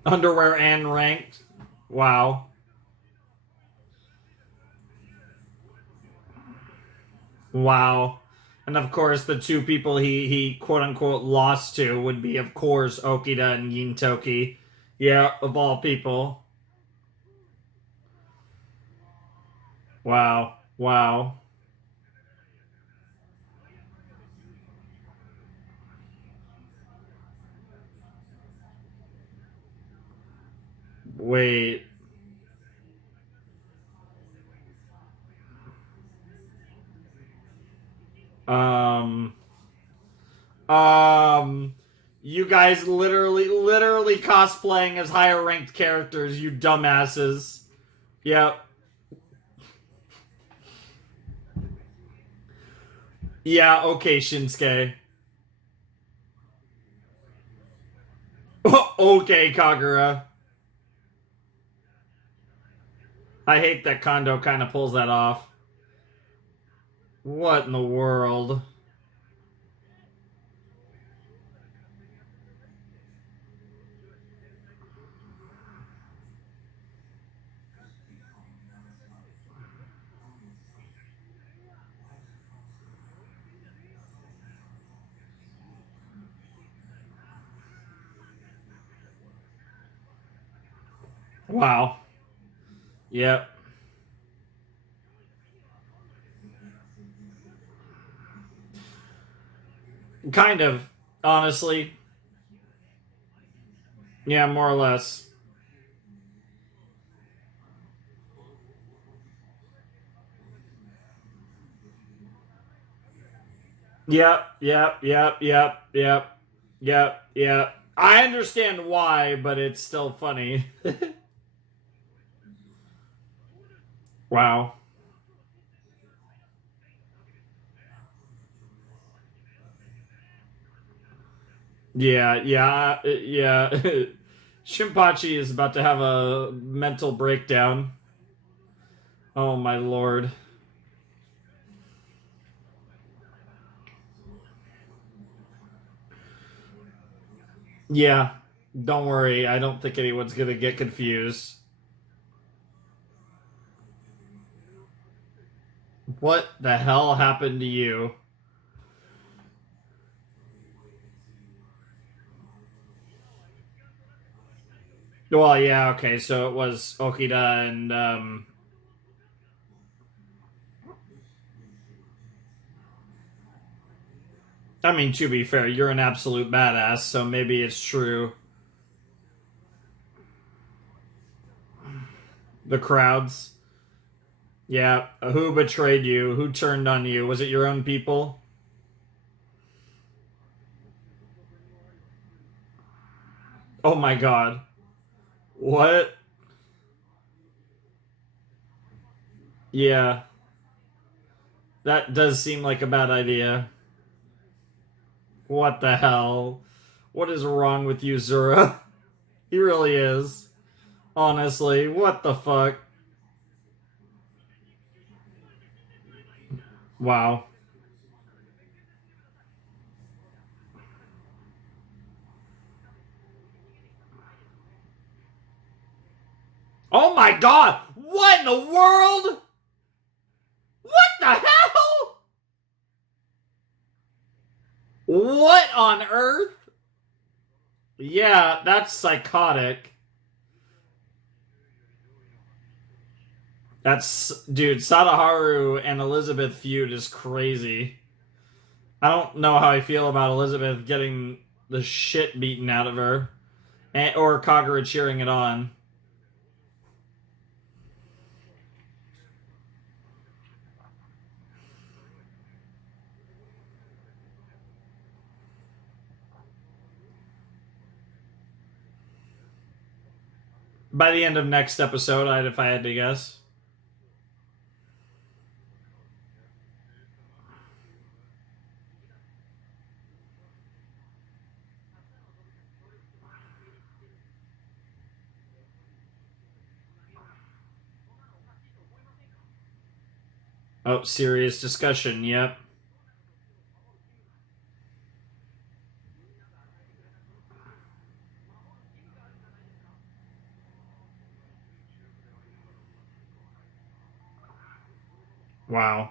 Underwear and ranked. Wow. Wow. And of course, the two people he quote unquote lost to would be, of course, Okida and Gintoki. Yeah, of all people. Wow. Wow. Wait. Um. Um. You guys literally cosplaying as higher ranked characters, you dumbasses. Yep. Yeah, okay, Shinsuke. Okay, Kagura. I hate that Kondo kind of pulls that off. What in the world? Wow. Yep. Kind of, honestly. Yeah, more or less. Yep, yep, yep, yep, yep, yep, yep. I understand why, but it's still funny. Wow. Yeah, yeah, yeah. Shinpachi is about to have a mental breakdown. Oh my lord. Yeah, don't worry. I don't think anyone's gonna get confused. What the hell happened to you? Well, yeah, okay, so it was Okida and I mean, to be fair, you're an absolute badass, so maybe it's true. The crowds. Yeah, who betrayed you? Who turned on you? Was it your own people? Oh my god. What? Yeah, that does seem like a bad idea. What the hell? What is wrong with you, Zura? He really is. Honestly, what the fuck? Wow. Oh my god! What in the world? What the hell? What on earth? Yeah, that's psychotic. That's dude, Sadaharu and Elizabeth feud is crazy. I don't know how I feel about Elizabeth getting the shit beaten out of her, or Kagura cheering it on. By the end of next episode, if I had to guess. Oh, serious discussion. Yep. Wow.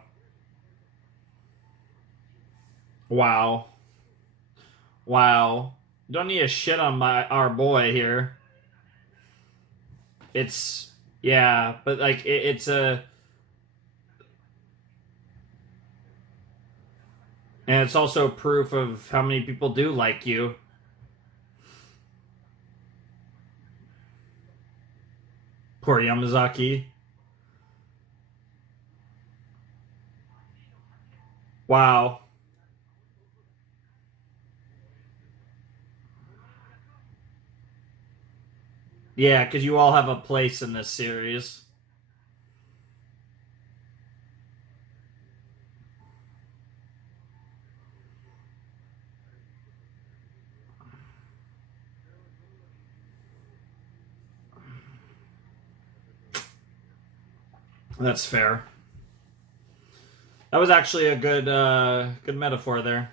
Wow. Wow. Don't need a shit on our boy here. It's yeah, but like it's a and it's also proof of how many people do like you. Poor Yamazaki. Wow. Yeah, because you all have a place in this series. That's fair. That was actually a good metaphor there.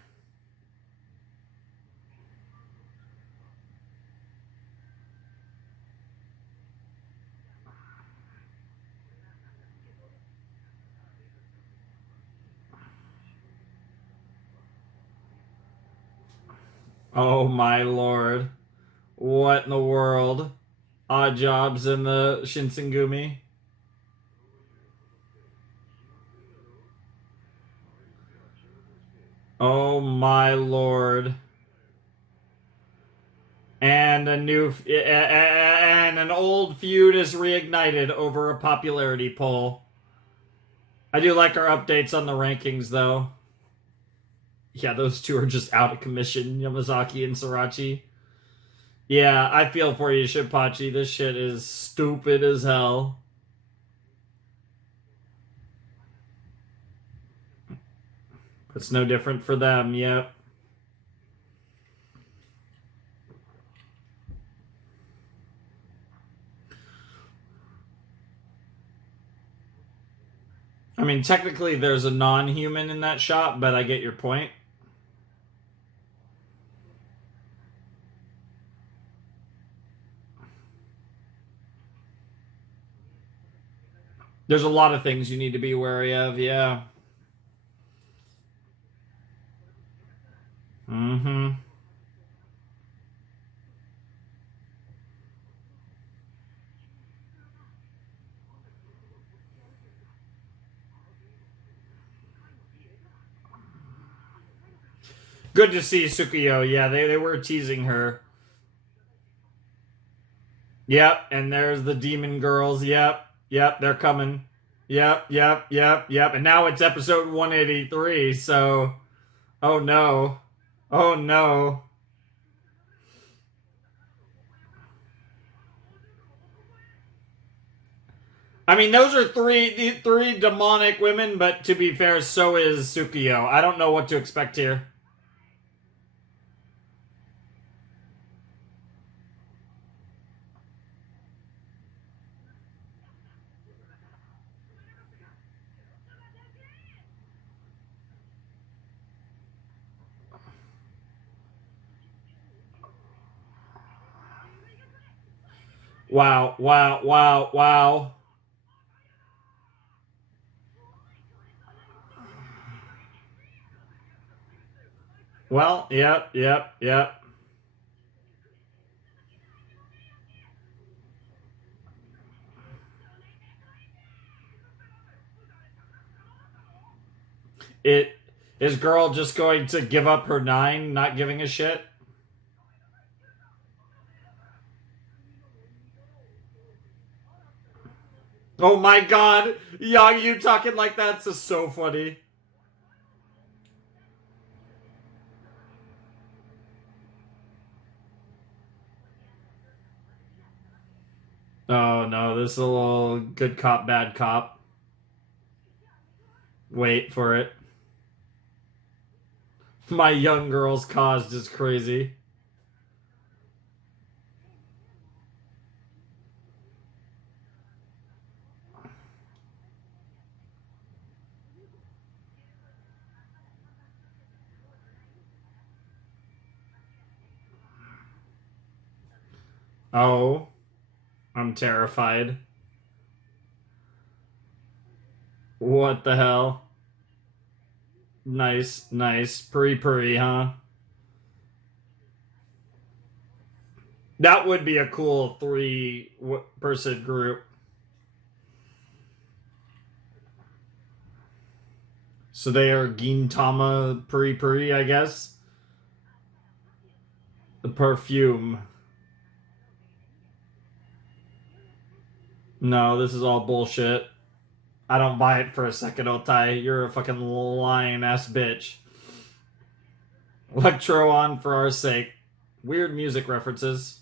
Oh my lord. What in the world? Odd jobs in the Shinsengumi? Oh my lord. And and an old feud is reignited over a popularity poll. I do like our updates on the rankings though. Yeah, those two are just out of commission, Yamazaki and Sriracha. Yeah, I feel for you, Shinpachi. This shit is stupid as hell. It's no different for them, yep. I mean, technically there's a non-human in that shop, but I get your point. There's a lot of things you need to be wary of, yeah. Mm-hmm. Good to see Tsukuyo. Yeah, they were teasing her. Yep, and there's the demon girls. Yep, yep, they're coming. Yep, yep, yep, yep. And now it's episode 183, so oh no. Oh no. I mean, those are three demonic women, but to be fair, so is Tsukuyo. I don't know what to expect here. Wow, wow, wow, wow. Well, yep, yep, yep. It is girl just going to give up her nine, not giving a shit? Oh my god, Young, you talking like that's just so funny. Oh no, this is a little good cop, bad cop. Wait for it. My young girl's caused is crazy. Oh, I'm terrified. What the hell? Nice, nice. Puri puri, huh? That would be a cool three-person group. So they are Gintama Puri Puri, I guess. The perfume. No, this is all bullshit. I don't buy it for a second, Otai. You're a fucking lying ass bitch. Electro on for our sake. Weird music references.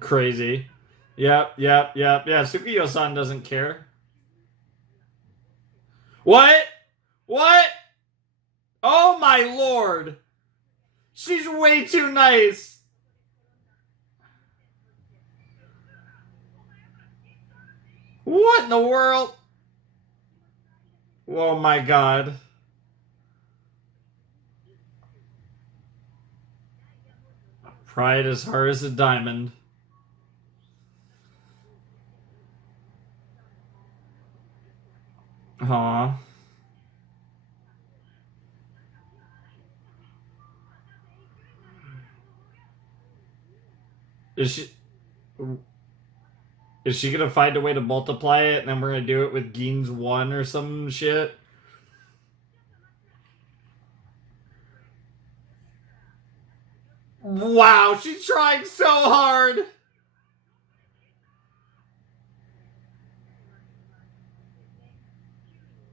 Crazy. Yep, yep, yep, yeah. Tsukuyo-san doesn't care. What? What? Oh my lord! She's way too nice! What in the world? Oh my god. Pride as hard as a diamond. Aw. Is she is she gonna find a way to multiply it and then we're gonna do it with Geens 1 or some shit? Wow, she's trying so hard!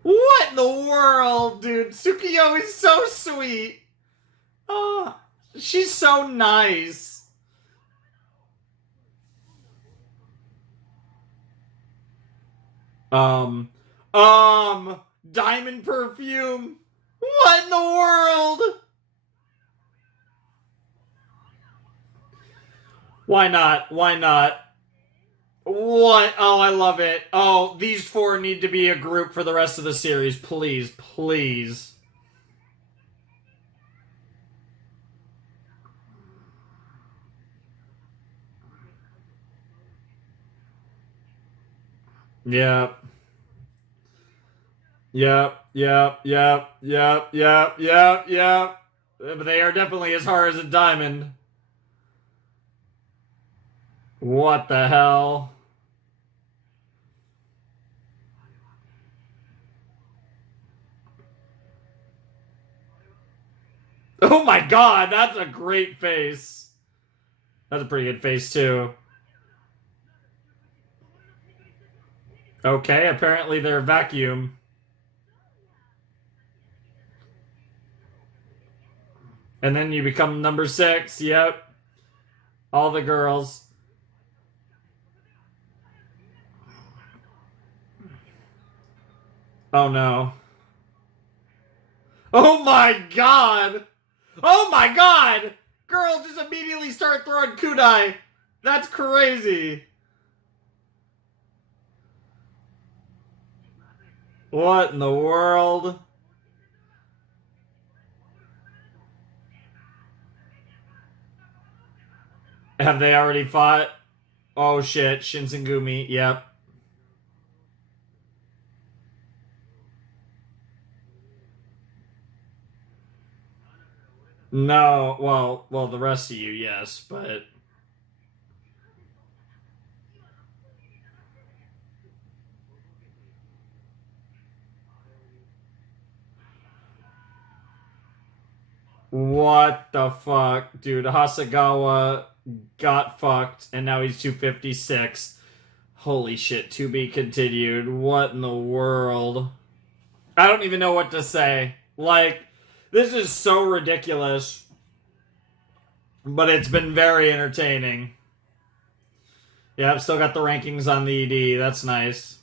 What in the world, dude? Tsukiyo is so sweet. Oh, she's so nice. Um, Diamond Perfume. What in the world? Why not? Why not? What? Oh, I love it. Oh, these four need to be a group for the rest of the series. Please, please. Yep. Yep. Yep. Yep. Yep. Yep. Yep. Yep. But they are definitely as hard as a diamond. What the hell? Oh my god, that's a great face. That's a pretty good face, too. Okay, apparently they're vacuum. And then you become number 6. Yep. All the girls. Oh no. Oh my god! Oh my god! Girl just immediately start throwing kunai. That's crazy. What in the world? Have they already fought? Oh shit, Shinsengumi, yep. No, well, the rest of you, yes, but what the fuck? Dude, Hasagawa got fucked, and now he's 256. Holy shit, to be continued. What in the world? I don't even know what to say. Like, this is so ridiculous, but it's been very entertaining. Yeah, I've still got the rankings on the ED. That's nice.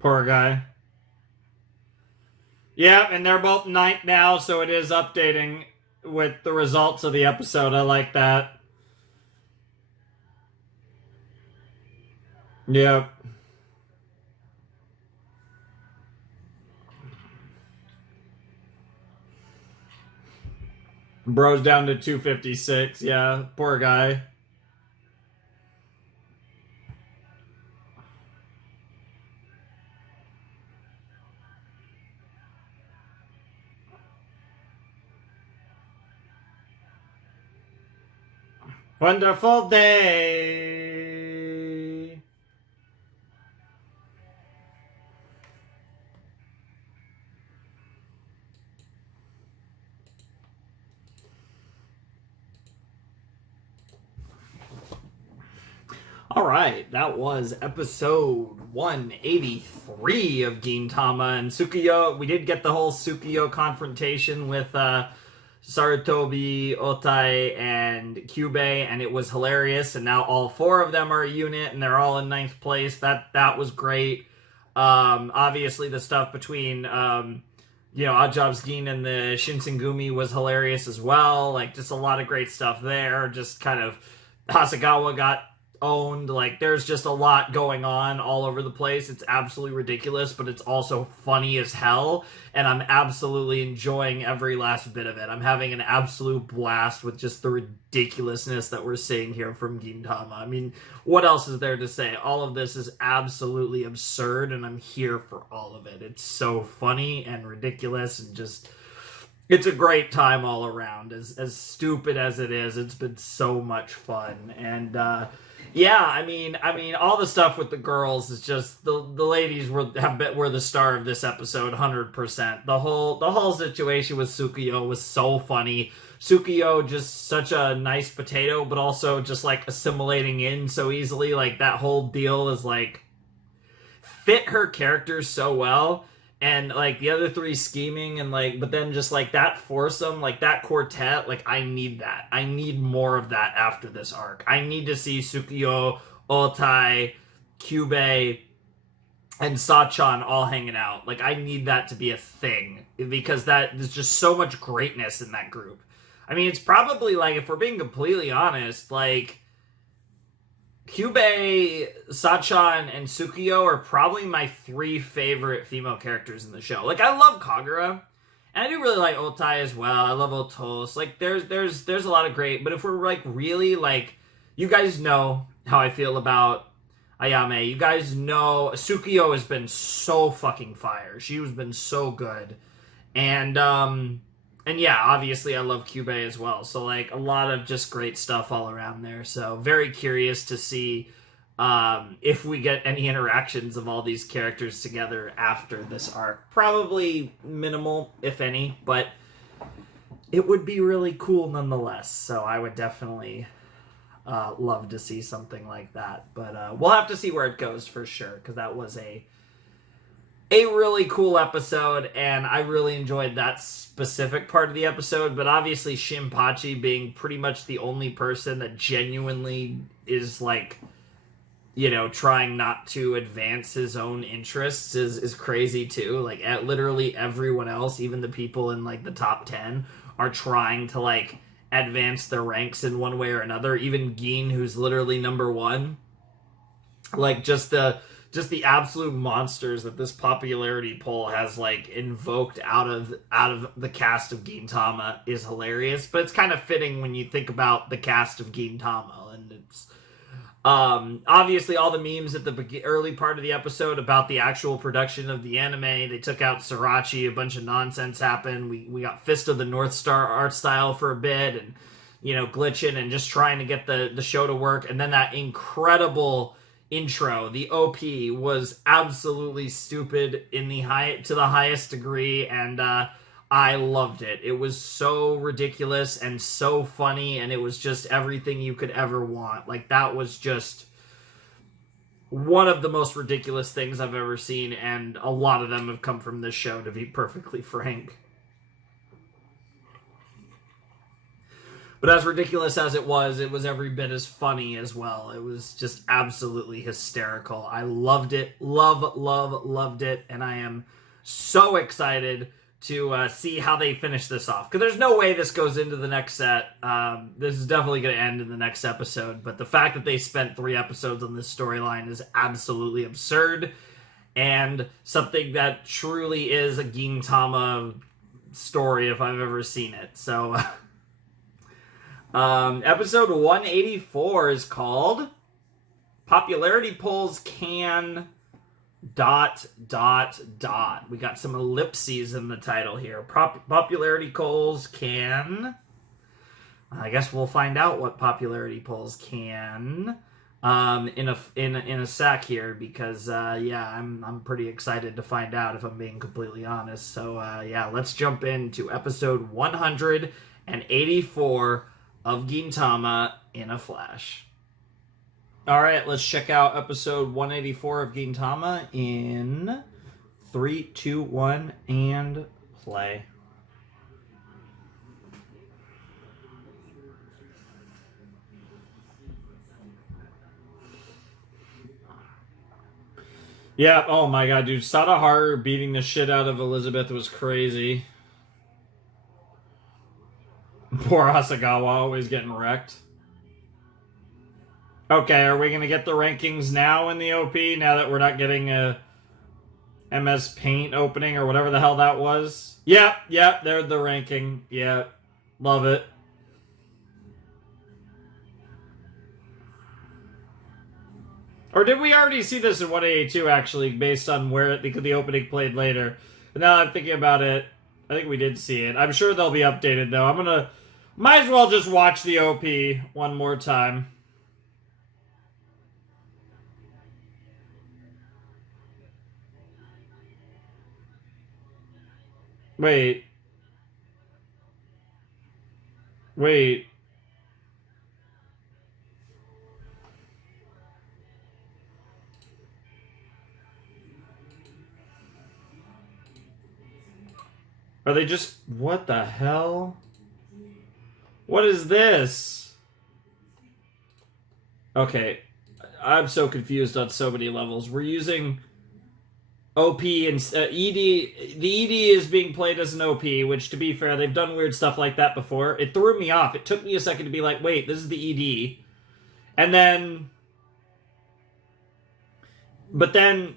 Poor guy. Yeah, and they're both ninth now, so it is updating with the results of the episode. I like that. Yep. Bro's down to 256. Yeah, poor guy. Wonderful day. All right, that was episode 183 of Gintama and Tsukiyo. We did get the whole Tsukiyo confrontation with Sarutobi, Otai, and Kyubei, and it was hilarious. And now all 4 of them are a unit, and they're all in 9th place. That was great. Obviously, the stuff between Oddjob's Gin and the Shinsengumi was hilarious as well. Like, just a lot of great stuff there. Just kind of Hasegawa got owned. Like, there's just a lot going on all over the place. It's absolutely ridiculous, but it's also funny as hell, and I'm absolutely enjoying every last bit of it. I'm having an absolute blast with just the ridiculousness that we're seeing here from Gintama. I mean, what else is there to say? All of this is absolutely absurd, and I'm here for all of it. It's so funny and ridiculous, and just it's a great time all around. As stupid as it is, it's been so much fun. And yeah, I mean, all the stuff with the girls is just the ladies were the star of this episode, 100%. The whole situation with Tsukiyo was so funny. Tsukiyo just such a nice potato, but also just like assimilating in so easily. Like, that whole deal is like fit her character so well. And like the other 3 scheming, and like, but then just like that foursome, like that quartet, like I need that. I need more of that after this arc. I need to see Tsukiyo, Otai, Kyubei, and Sachan all hanging out. Like, I need that to be a thing because there's just so much greatness in that group. I mean, it's probably like, if we're being completely honest, like Kyubey, Sachan, and Tsukiyo are probably my 3 favorite female characters in the show. Like, I love Kagura, and I do really like Otai as well. I love Otos. Like, there's a lot of great. But if we're like really like, you guys know how I feel about Ayame. You guys know Tsukiyo has been so fucking fire. She's been so good, and yeah, obviously I love Kyubey as well. So like a lot of just great stuff all around there. So very curious to see if we get any interactions of all these characters together after this arc. Probably minimal, if any, but it would be really cool nonetheless. So I would definitely love to see something like that. But we'll have to see where it goes for sure, because that was a really cool episode, and I really enjoyed that specific part of the episode. But obviously Shinpachi being pretty much the only person that genuinely is like, you know, trying not to advance his own interests is crazy too. Like, literally everyone else, even the people in like the top 10, are trying to like advance their ranks in one way or another. Even Gin, who's literally number 1, like just the absolute monsters that this popularity poll has like invoked out of the cast of Gintama is hilarious. But it's kind of fitting when you think about the cast of Gintama, and it's obviously all the memes at the early part of the episode about the actual production of the anime. They took out Srirachi, a bunch of nonsense happened. We got Fist of the North Star art style for a bit, and you know, glitching and just trying to get the show to work. And then that incredible intro, the OP, was absolutely stupid to the highest degree, and I loved it. It was so ridiculous and so funny, and it was just everything you could ever want. Like, that was just one of the most ridiculous things I've ever seen, and a lot of them have come from this show, to be perfectly frank. But as ridiculous as it was every bit as funny as well. It was just absolutely hysterical. I loved it. Loved it. And I am so excited to see how they finish this off. Because there's no way this goes into the next set. This is definitely going to end in the next episode. But the fact that they spent 3 episodes on this storyline is absolutely absurd. And something that truly is a Gintama story if I've ever seen it. So... episode 184 is called Popularity Polls Can... ... We got some ellipses in the title here. Popularity polls can... I guess we'll find out what popularity polls can in a sec here, because yeah, I'm pretty excited to find out, if I'm being completely honest. So yeah, let's jump into episode 184 of Gintama in a flash. Alright, let's check out episode 184 of Gintama in 3, 2, 1, and play. Yeah, oh my god, dude. Sadaharu beating the shit out of Elizabeth was crazy. Poor Asagawa always getting wrecked. Okay, are we going to get the rankings now in the OP, now that we're not getting a MS Paint opening or whatever the hell that was? Yep, there's the ranking. Yeah, love it. Or did we already see this in 182, actually, based on where the opening played later? But now I'm thinking about it, I think we did see it. I'm sure they'll be updated, though. Might as well just watch the OP one more time. Wait. Are they just... What the hell? What is this? Okay. I'm so confused on so many levels. We're using OP and ED. The ED is being played as an OP, which, to be fair, they've done weird stuff like that before. It threw me off. It took me a second to be like, wait, this is the ED. And then... But then...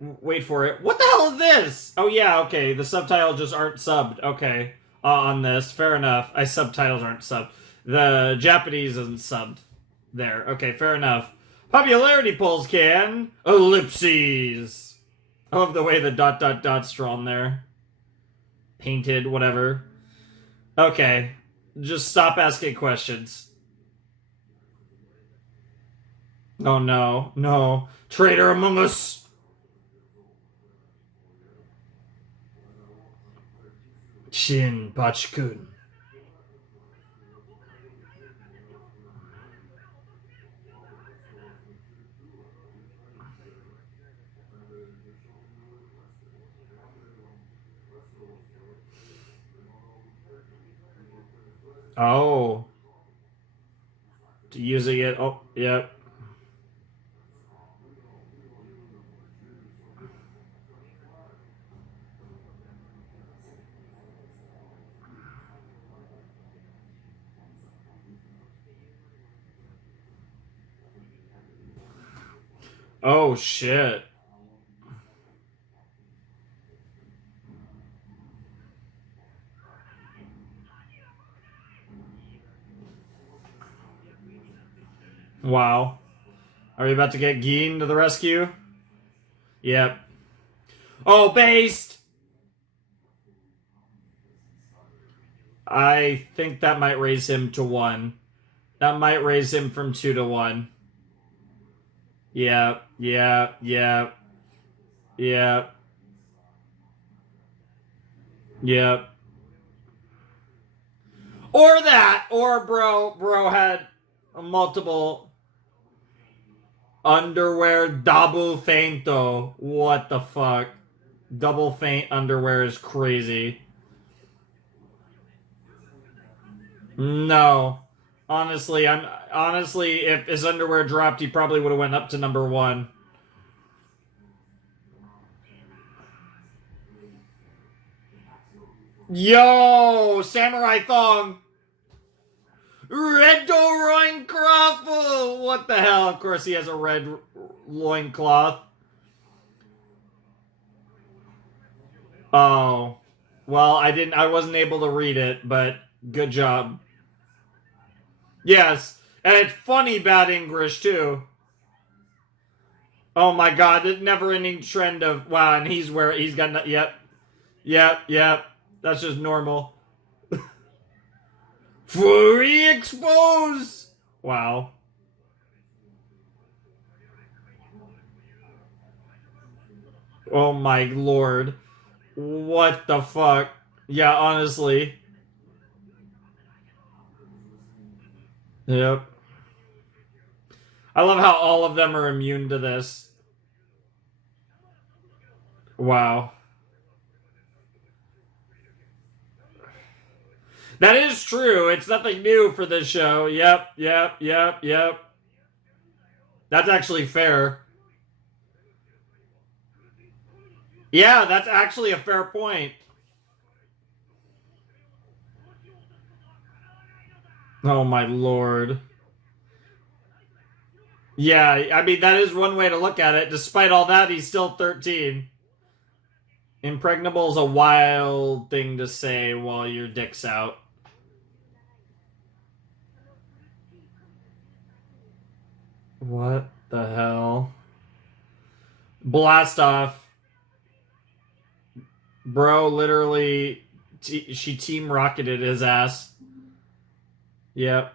Wait for it. What the hell is this? Oh, yeah, okay. The subtitles just aren't subbed. Okay. On this. Fair enough. Subtitles aren't subbed. The Japanese isn't subbed. There. Okay, fair enough. Popularity polls can. Ellipses. I love the way the ... dot's drawn there. Painted, whatever. Okay. Just stop asking questions. Oh no. No. Traitor among us. Shin Bachikun. Oh. Using it. Oh, yep. Oh, shit. Wow. Are we about to get Gin to the rescue? Yep. Oh, based! I think that might raise him to 1. That might raise him from 2 to 1. Yeah, yeah, yeah. Yeah. Yeah. Or that! Or bro had multiple underwear double feinto. What the fuck? Double feint underwear is crazy. No. Honestly, if his underwear dropped, he probably would have went up to number 1. Yo, Samurai Thong. Red loincloth. What the hell? Of course he has a red loincloth. Oh. Well, I wasn't able to read it, but good job. Yes. And it's funny bad English, too. Oh my god, the never-ending trend of... Wow, and he's got... Yep. Yep, yep. That's just normal. Fully exposed! Wow. Oh my lord. What the fuck? Yeah, honestly. Yep. I love how all of them are immune to this. Wow. That is true. It's nothing new for this show. Yep, yep, yep, yep. That's actually fair. Yeah, that's actually a fair point. Oh my lord. Yeah, I mean, that is one way to look at it. Despite all that, he's still 13. Impregnable is a wild thing to say while your dick's out. What the hell? Blast off. Bro, literally, she team rocketed his ass. Yep.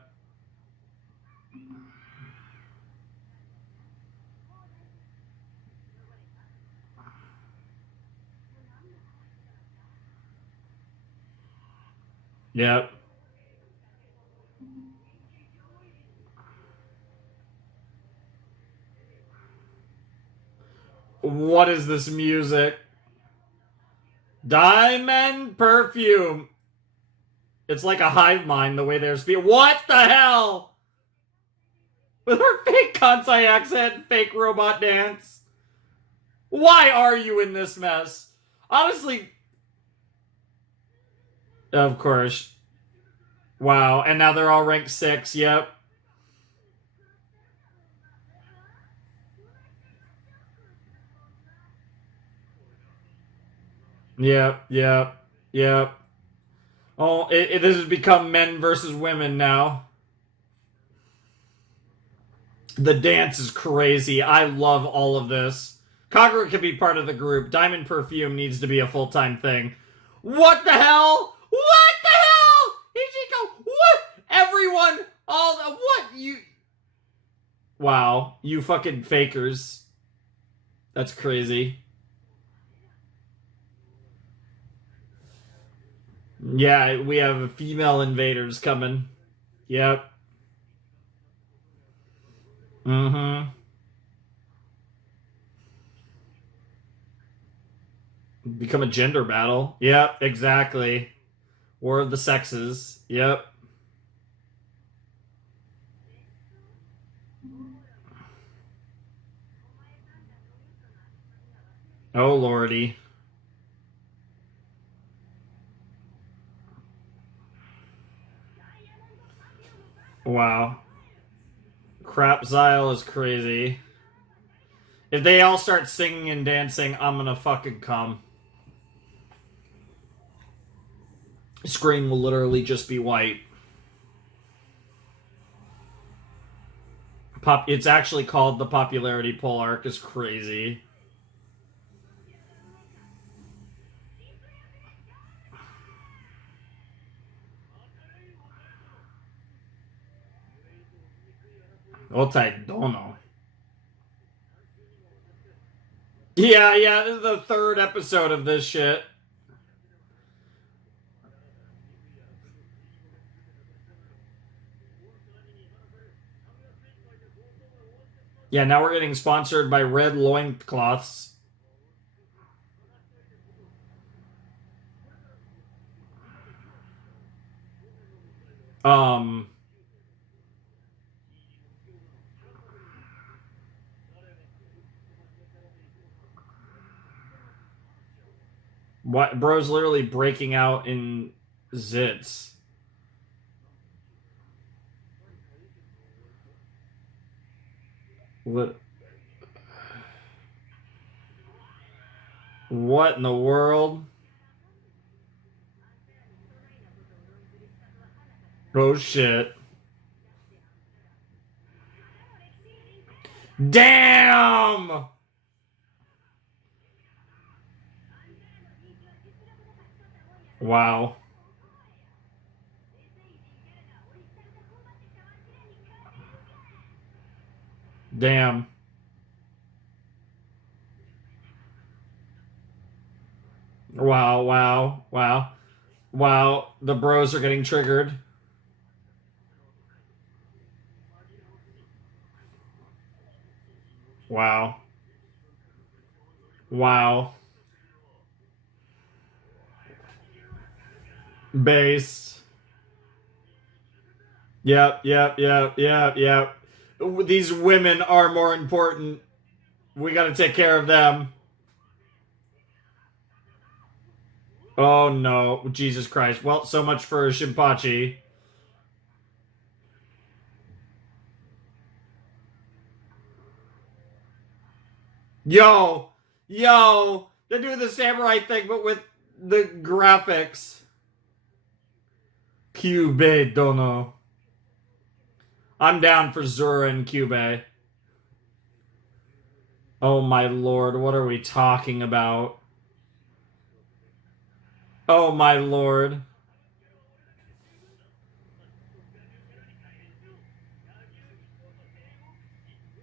Yep. What is this music? Diamond Perfume. It's like a hive mind the way they're speaking. What the hell? With her fake Kansai accent, fake robot dance. Why are you in this mess? Honestly, of course. Wow, and now they're all ranked 6, yep. Yep, yep, yep. Oh, this has become men versus women now. The dance is crazy. I love all of this. Kagura can be part of the group. Diamond Perfume needs to be a full-time thing. What the hell? What the hell? Ichiko, what? Everyone, all the, what? You... Wow, you fucking fakers. That's crazy. Yeah, we have female invaders coming. Yep. Mm-hmm. Become a gender battle. Yep, exactly. War of the sexes. Yep. Oh, lordy. Wow. Crap Zyle is crazy. If they all start singing and dancing, I'm gonna fucking come. Screen will literally just be white. It's actually called the popularity poll arc is crazy. What I don't know. Yeah, this is the 3rd episode of this shit. Yeah, now we're getting sponsored by Red Loincloths. Um... What? Bro's literally breaking out in zits. What? What in the world? Oh shit. Damn! Wow. Damn. Wow, wow, wow. Wow, the bros are getting triggered. Wow. Wow. Base. Yep. These women are more important. We gotta take care of them. Oh no, Jesus Christ. Well, so much for Shinpachi. Yo, they're doing the samurai thing, but with the graphics. Kyubey Dono. I'm down for Zura and Kyubey. Oh my lord, what are we talking about? Oh my lord.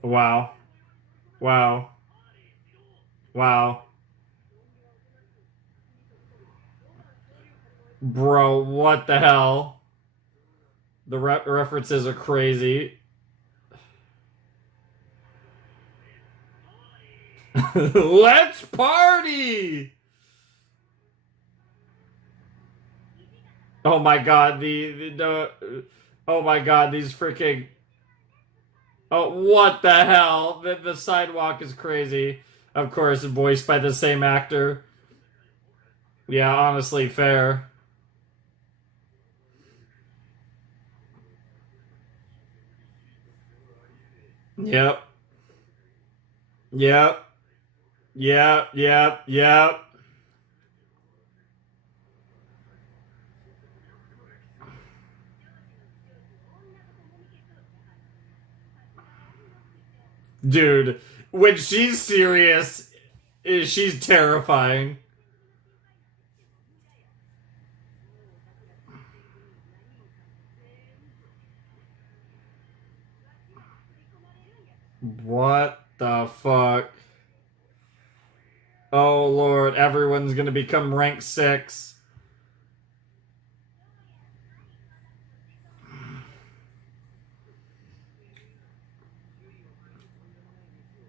Wow. Wow. Wow. Bro, what the hell? The references are crazy. Let's party! Oh my god, oh my god, these freaking... Oh, what the hell? The sidewalk is crazy. Of course, voiced by the same actor. Yeah, honestly, fair. Yep. Yep. Yep. Yep. Yep. Dude, when she's serious, she's terrifying. What the fuck? Oh lord, everyone's gonna become rank 6.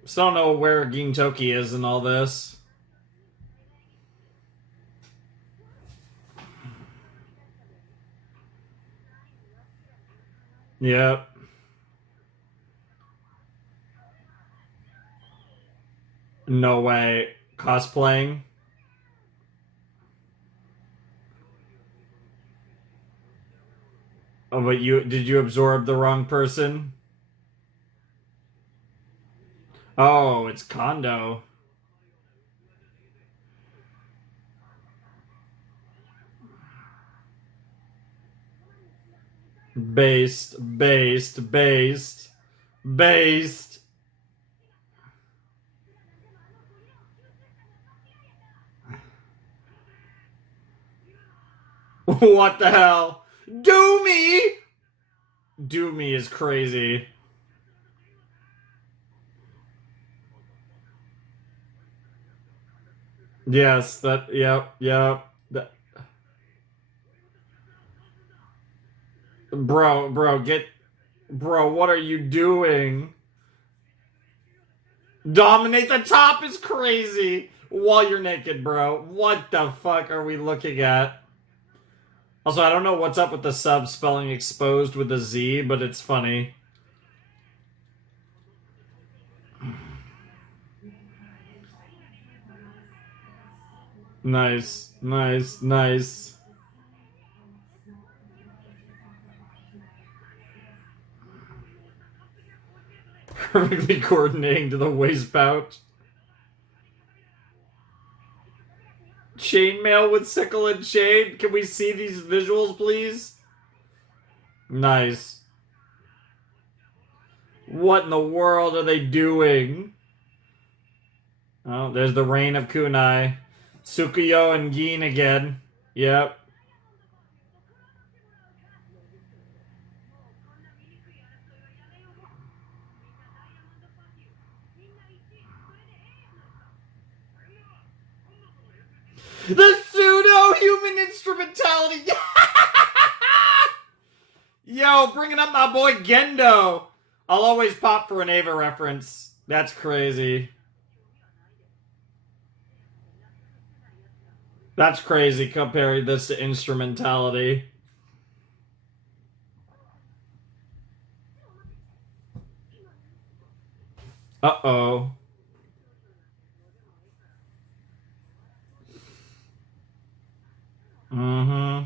Still don't know where Gintoki is in all this. Yep. No way. Cosplaying? Oh, but did you absorb the wrong person? Oh, it's Kondo. Based, based, based, based. What the hell? Do me! Do me is crazy. Yes, yep. Bro, what are you doing? Dominate the top is crazy while you're naked, bro. What the fuck are we looking at? Also, I don't know what's up with the sub spelling exposed with a Z, but it's funny. Nice, nice, nice. Perfectly coordinating to the waist pouch. Chainmail with sickle and chain. Can we see these visuals, please? Nice. What in the world are they doing? Oh, there's the reign of kunai. Tsukuyo and Gin again. Yep. The pseudo-human instrumentality! Yo, bringing up my boy Gendo! I'll always pop for an Ava reference. That's crazy. That's crazy comparing this to instrumentality. Uh-oh. Mm-hmm.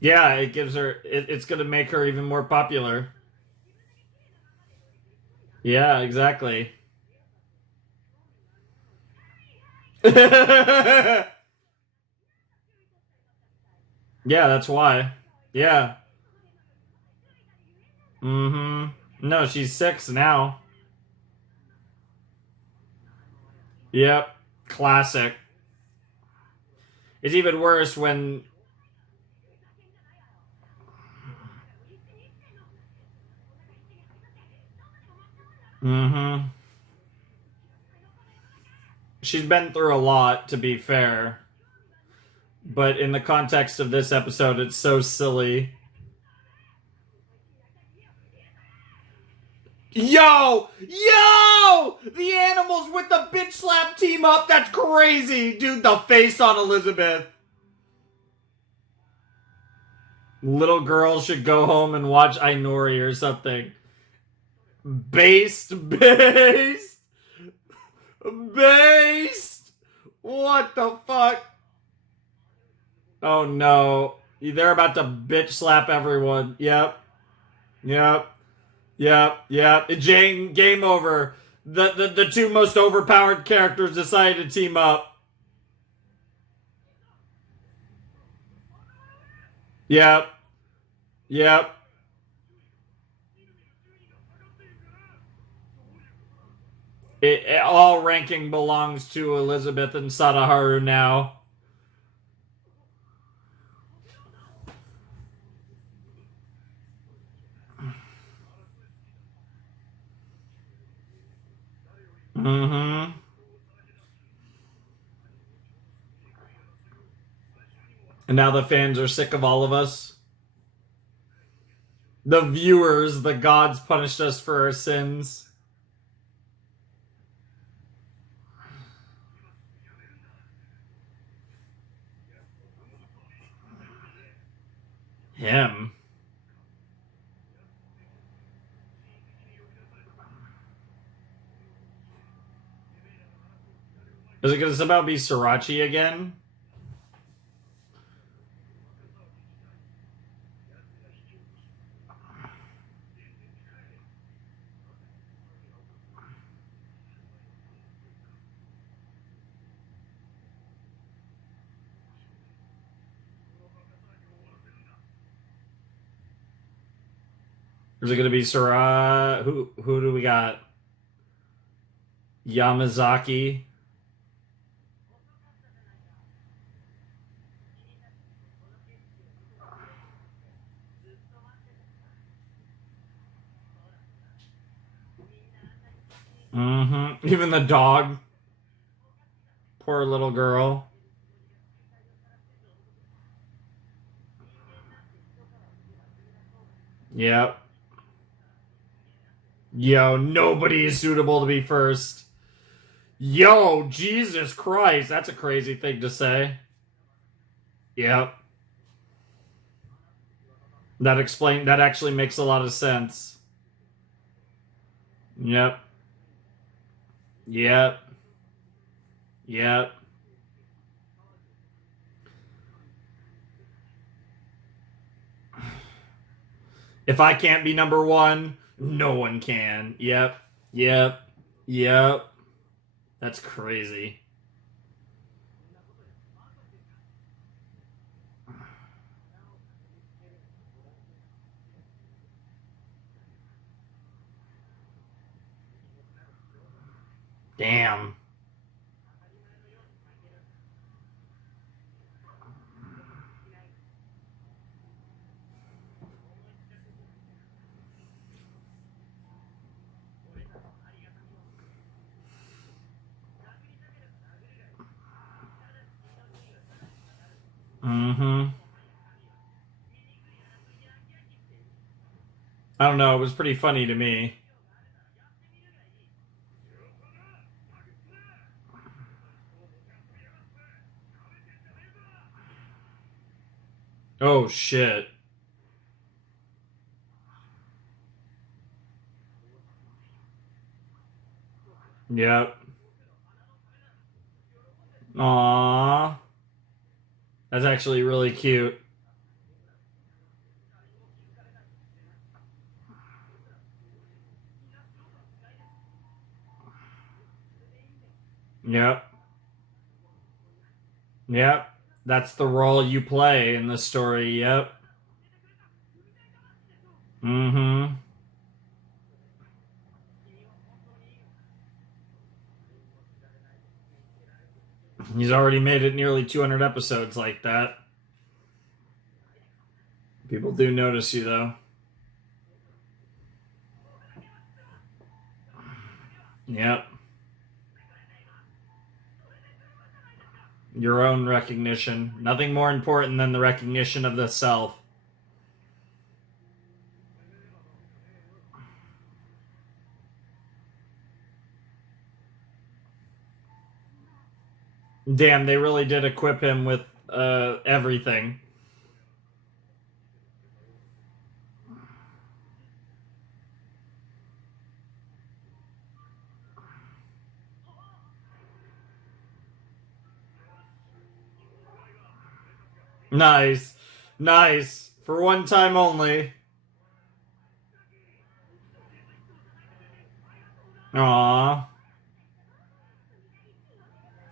Yeah, it gives her... it's gonna make her even more popular. Yeah, exactly. Yeah, that's why. Yeah. Mm-hmm. No, she's 6 now. Yep. Classic. It's even worse when... Mm-hmm. She's been through a lot, to be fair. But in the context of this episode, it's so silly. Yo! Yo! The animals with the bitch slap team up? That's crazy! Dude, the face on Elizabeth. Little girls should go home and watch Ainori or something. Based. What the fuck? Oh no. They're about to bitch slap everyone. Yep. Game over. The two most overpowered characters decided to team up. Yep. All ranking belongs to Elizabeth and Sadaharu now. Mm-hmm. And now the fans are sick of all of us. The viewers, the gods punished us for our sins. Him. Is it going to somehow be Sriracha again? Is it going to be Sriracha? Who do we got? Yamazaki. Mm-hmm. Even the dog. Poor little girl. Yep. Yo, nobody is suitable to be first. Yo, Jesus Christ. That's a crazy thing to say. Yep. That actually makes a lot of sense. Yep. Yep. Yep. If I can't be number one, no one can. Yep. That's crazy. Damn. Mm-hmm. I don't know. It was pretty funny to me. Oh, shit. Yep. Aww. That's actually really cute. Yep. Yep. That's the role you play in the story. Yep. Mm-hmm. He's already made it nearly 200 episodes like that. People do notice you, though. Yep. Your own recognition. Nothing more important than the recognition of the self. Damn, they really did equip him with everything. Nice. Nice. For one time only. Aww.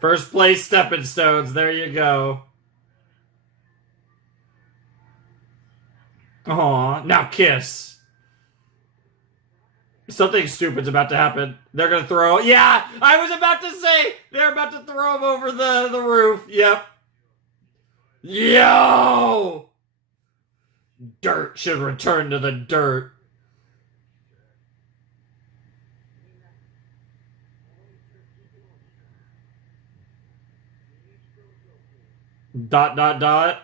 First place stepping stones. There you go. Aww. Now kiss. Something stupid's about to happen. They're gonna throw. Yeah, I was about to say they're about to throw him over the roof. Yep. Yo! Dirt should return to the dirt. Dot, dot, dot.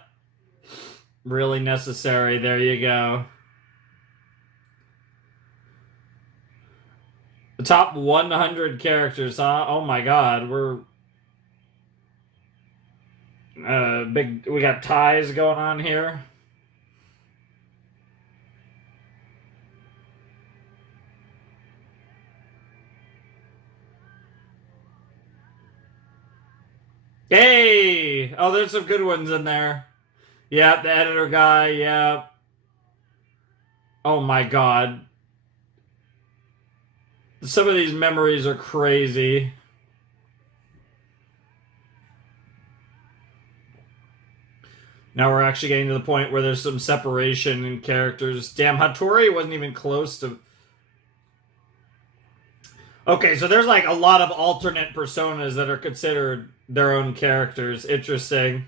Really necessary. There you go. The top 100 characters, huh? Oh my god, we're... we got ties going on here. Hey! Oh, there's some good ones in there. Yep, the editor guy, yep. Oh my god. Some of these memories are crazy. Now we're actually getting to the point where there's some separation in characters. Damn, Hattori wasn't even close to... Okay, so there's like a lot of alternate personas that are considered their own characters. Interesting.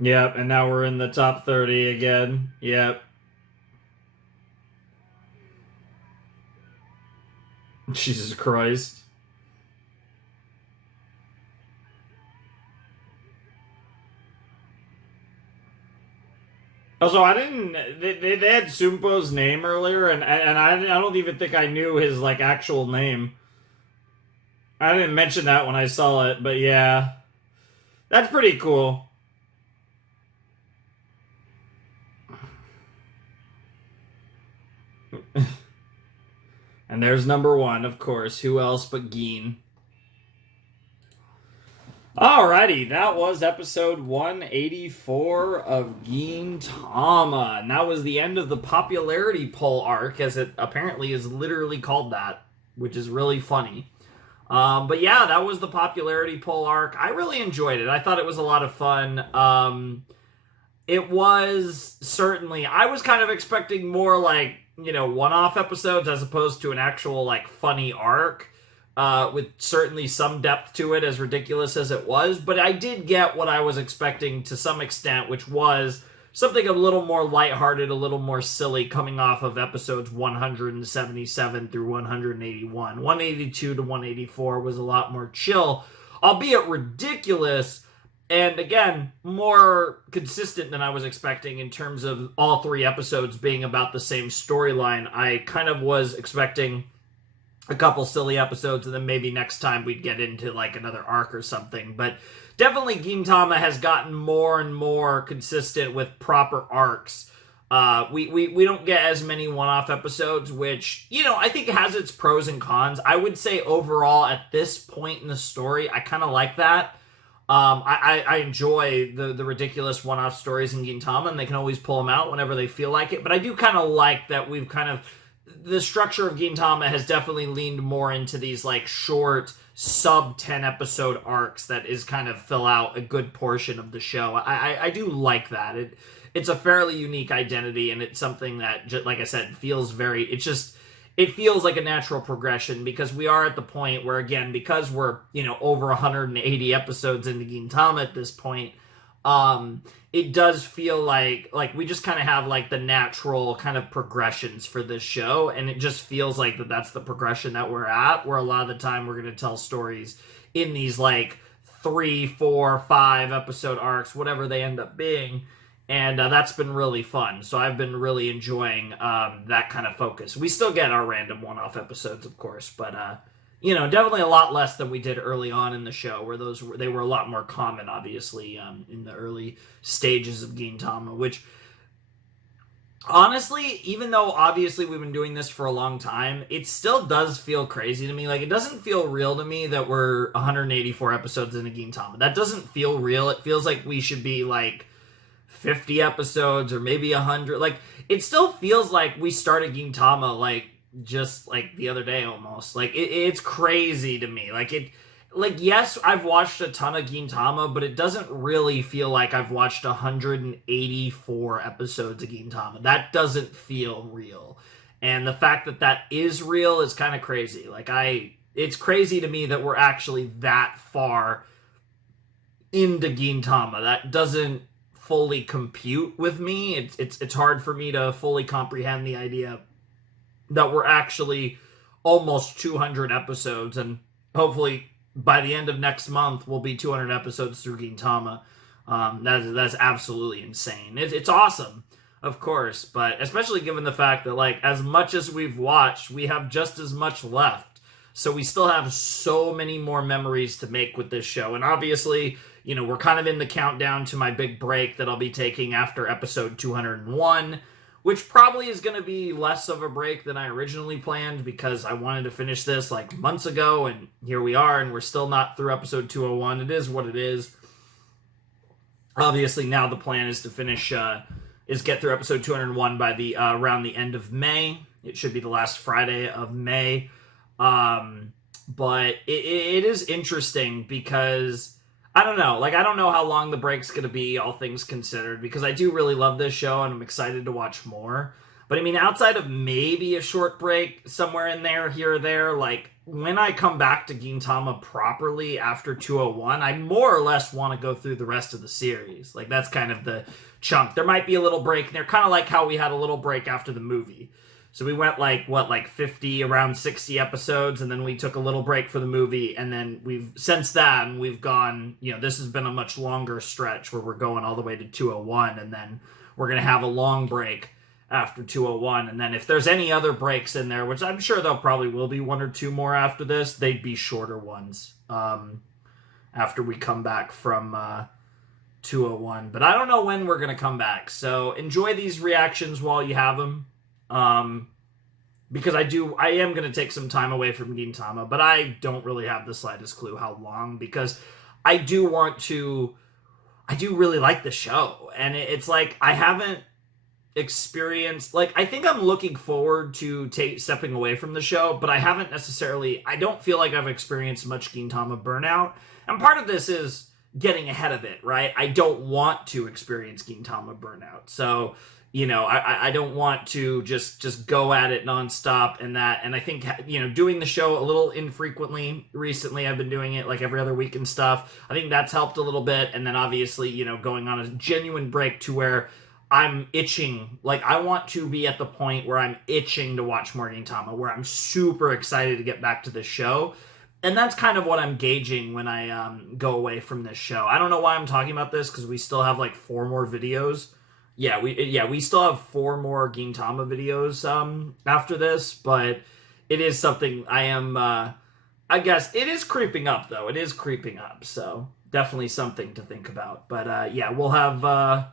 Yep, and now we're in the top 30 again. Yep. Jesus Christ. Also, I didn't. They had Sumpo's name earlier, and I don't even think I knew his like actual name. I didn't mention that when I saw it, but yeah, that's pretty cool. And there's number one, of course. Who else but Gin? Alrighty, that was episode 184 of Gintama. And that was the end of the popularity poll arc, as it apparently is literally called that, which is really funny. But yeah, that was the popularity poll arc. I really enjoyed it. I thought it was a lot of fun. It was certainly... I was kind of expecting more like, one-off episodes as opposed to an actual, like, funny arc. With certainly some depth to it, as ridiculous as it was. But I did get what I was expecting to some extent, which was something a little more lighthearted, a little more silly, coming off of episodes 177 through 181. 182 to 184 was a lot more chill, albeit ridiculous, and again, more consistent than I was expecting in terms of all three episodes being about the same storyline. I kind of was expecting a couple silly episodes, and then maybe next time we'd get into like another arc or something. But definitely Gintama has gotten more and more consistent with proper arcs. We don't get as many one-off episodes, which, I think has its pros and cons. I would say overall at this point in the story, I kind of like that. I enjoy the ridiculous one-off stories in Gintama, and they can always pull them out whenever they feel like it. But I do kind of like that we've kind of... The structure of Gintama has definitely leaned more into these like short sub 10 episode arcs that is kind of fill out a good portion of the show. I do like that. It's a fairly unique identity, and it's something that, just like I said, feels very... It feels like a natural progression, because we are at the point where, again, because we're, over 180 episodes into Gintama at this point, it does feel like we just kind of have like the natural kind of progressions for this show, and it just feels like that's the progression that we're at, where a lot of the time we're going to tell stories in these like 3, 4, 5 episode arcs, whatever they end up being, and that's been really fun. So I've been really enjoying that kind of focus. We still get our random one-off episodes, of course, but definitely a lot less than we did early on in the show, where they were a lot more common, obviously, in the early stages of Gintama, which Honestly, even though obviously we've been doing this for a long time, it still does feel crazy to me. Like, it doesn't feel real to me that we're 184 episodes into Gintama. That doesn't feel real. It feels like we should be like 50 episodes or maybe 100. Like, it still feels like we started Gintama like just like the other day almost. Like, it's crazy to me. Like, yes, I've watched a ton of Gintama, but it doesn't really feel like I've watched 184 episodes of Gintama. That doesn't feel real. And the fact that that is real is kind of crazy. It's crazy to me that we're actually that far into Gintama. That doesn't fully compute with me. It's hard for me to fully comprehend the idea that we're actually almost 200 episodes, and hopefully by the end of next month, we'll be 200 episodes through Gintama. That's absolutely insane. It's awesome, of course, but especially given the fact that, like, as much as we've watched, we have just as much left. So we still have so many more memories to make with this show. And obviously, you know, we're kind of in the countdown to my big break that I'll be taking after episode 201. Which probably is going to be less of a break than I originally planned, because I wanted to finish this like months ago, and here we are, and we're still not through episode 201. It is what it is. Obviously, now the plan is to finish, get through episode 201 by the around the end of May. It should be the last Friday of May. But it is interesting because I don't know. Like, I don't know how long the break's going to be, all things considered, because I do really love this show and I'm excited to watch more. But I mean, outside of maybe a short break somewhere in there, here or there, like, when I come back to Gintama properly after 201, I more or less want to go through the rest of the series. Like, that's kind of the chunk. There might be a little break in there, kind of like how we had a little break after the movie. So we went like 50, around 60 episodes, and then we took a little break for the movie, and then since then, we've gone, you know, this has been a much longer stretch where we're going all the way to 201, and then we're going to have a long break after 201, and then if there's any other breaks in there, which I'm sure there probably will be one or two more after this, they'd be shorter ones after we come back from 201. But I don't know when we're going to come back, so enjoy these reactions while you have them. Because I am going to take some time away from Gintama, but I don't really have the slightest clue how long, because I do really like the show, and it's like, I haven't experienced, like, I think I'm looking forward to stepping away from the show, but I don't feel like I've experienced much Gintama burnout, and part of this is getting ahead of it, right? I don't want to experience Gintama burnout, so you know, I don't want to just go at it nonstop and I think, you know, doing the show a little infrequently recently, I've been doing it like every other week and stuff. I think that's helped a little bit. And then obviously, you know, going on a genuine break to where I'm itching. Like, I want to be at the point where I'm itching to watch more Gintama, where I'm super excited to get back to the show. And that's kind of what I'm gauging when I go away from this show. I don't know why I'm talking about this, because we still have like 4 more videos. We still have 4 more Gintama videos after this, but it is something I am, I guess, it is creeping up, though. It is creeping up, so definitely something to think about. But we'll have a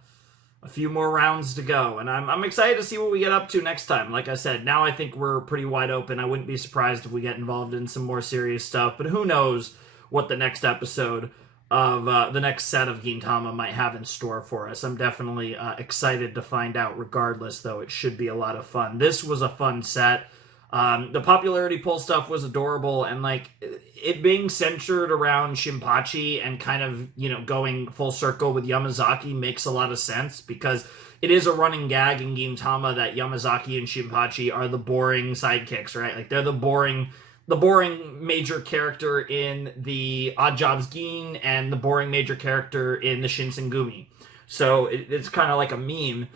few more rounds to go, and I'm excited to see what we get up to next time. Like I said, now I think we're pretty wide open. I wouldn't be surprised if we get involved in some more serious stuff, but who knows what the next episode of the next set of Gintama might have in store for us. I'm definitely excited to find out. Regardless, though, it should be a lot of fun. This was a fun set. The popularity poll stuff was adorable, and like it being centered around Shinpachi and kind of, you know, going full circle with Yamazaki makes a lot of sense, because it is a running gag in Gintama that Yamazaki and Shinpachi are the boring sidekicks, right? Like, they're the boring major character in the Odd Jobs Gin and the boring major character in the Shinsengumi. So it's kind of like a meme,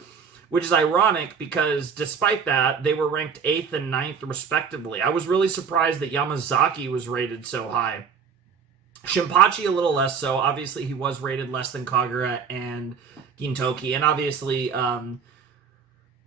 which is ironic because despite that, they were ranked 8th and 9th respectively. I was really surprised that Yamazaki was rated so high. Shinpachi a little less so. Obviously, he was rated less than Kagura and Gintoki, and obviously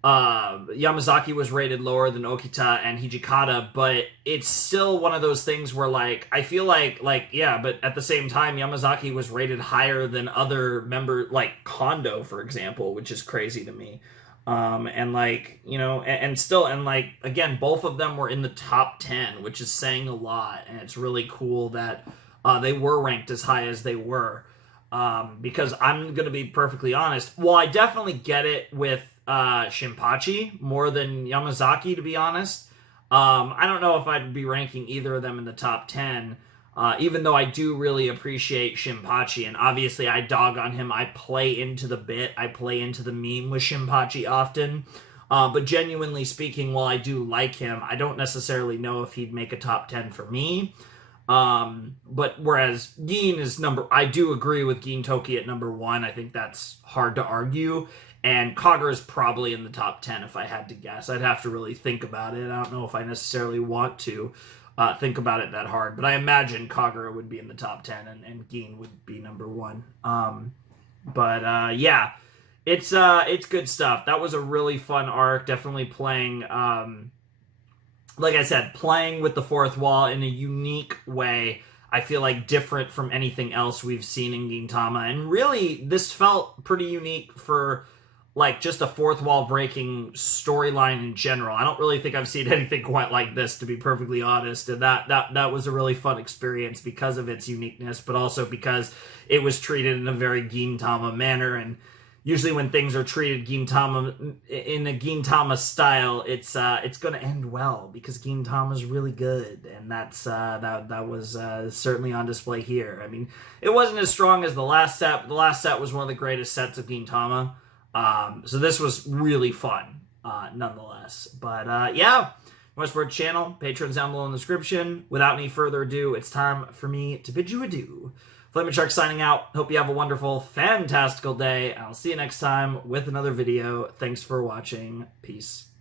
Yamazaki was rated lower than Okita and Hijikata, but it's still one of those things where, like, I feel like, but at the same time, Yamazaki was rated higher than other members, like Kondo, for example, which is crazy to me. And like, you know, and still, and like, again, both of them were in the top 10, which is saying a lot. And it's really cool that they were ranked as high as they were. Because I'm going to be perfectly honest. Well, I definitely get it with Shinpachi more than Yamazaki, to be honest. I don't know if I'd be ranking either of them in the top 10. Even though I do really appreciate Shinpachi, and obviously I dog on him, I play into the bit, I play into the meme with Shinpachi often. But genuinely speaking, while I do like him, I don't necessarily know if he'd make a top 10 for me. But whereas Gin is I do agree with Gin Toki at number 1. I think that's hard to argue. And Kagura is probably in the top 10 if I had to guess. I'd have to really think about it. I don't know if I necessarily want to think about it that hard, but I imagine Kagura would be in the top 10 and Gin would be number 1. Yeah, it's good stuff. That was a really fun arc. Definitely playing, like I said, playing with the fourth wall in a unique way. I feel like different from anything else we've seen in Gintama, and really this felt pretty unique for like just a fourth wall breaking storyline in general. I don't really think I've seen anything quite like this, to be perfectly honest. And that was a really fun experience because of its uniqueness, but also because it was treated in a very Gintama manner. And usually when things are treated Gintama in a Gintama style, it's going to end well because Gintama is really good, and that was certainly on display here. I mean, it wasn't as strong as the last set, but the last set was one of the greatest sets of Gintama. So this was really fun, nonetheless. But yeah, Westward channel, patrons down below in the description. Without any further ado, it's time for me to bid you adieu. Flaming Shark signing out. Hope you have a wonderful, fantastical day. I'll see you next time with another video. Thanks for watching. Peace.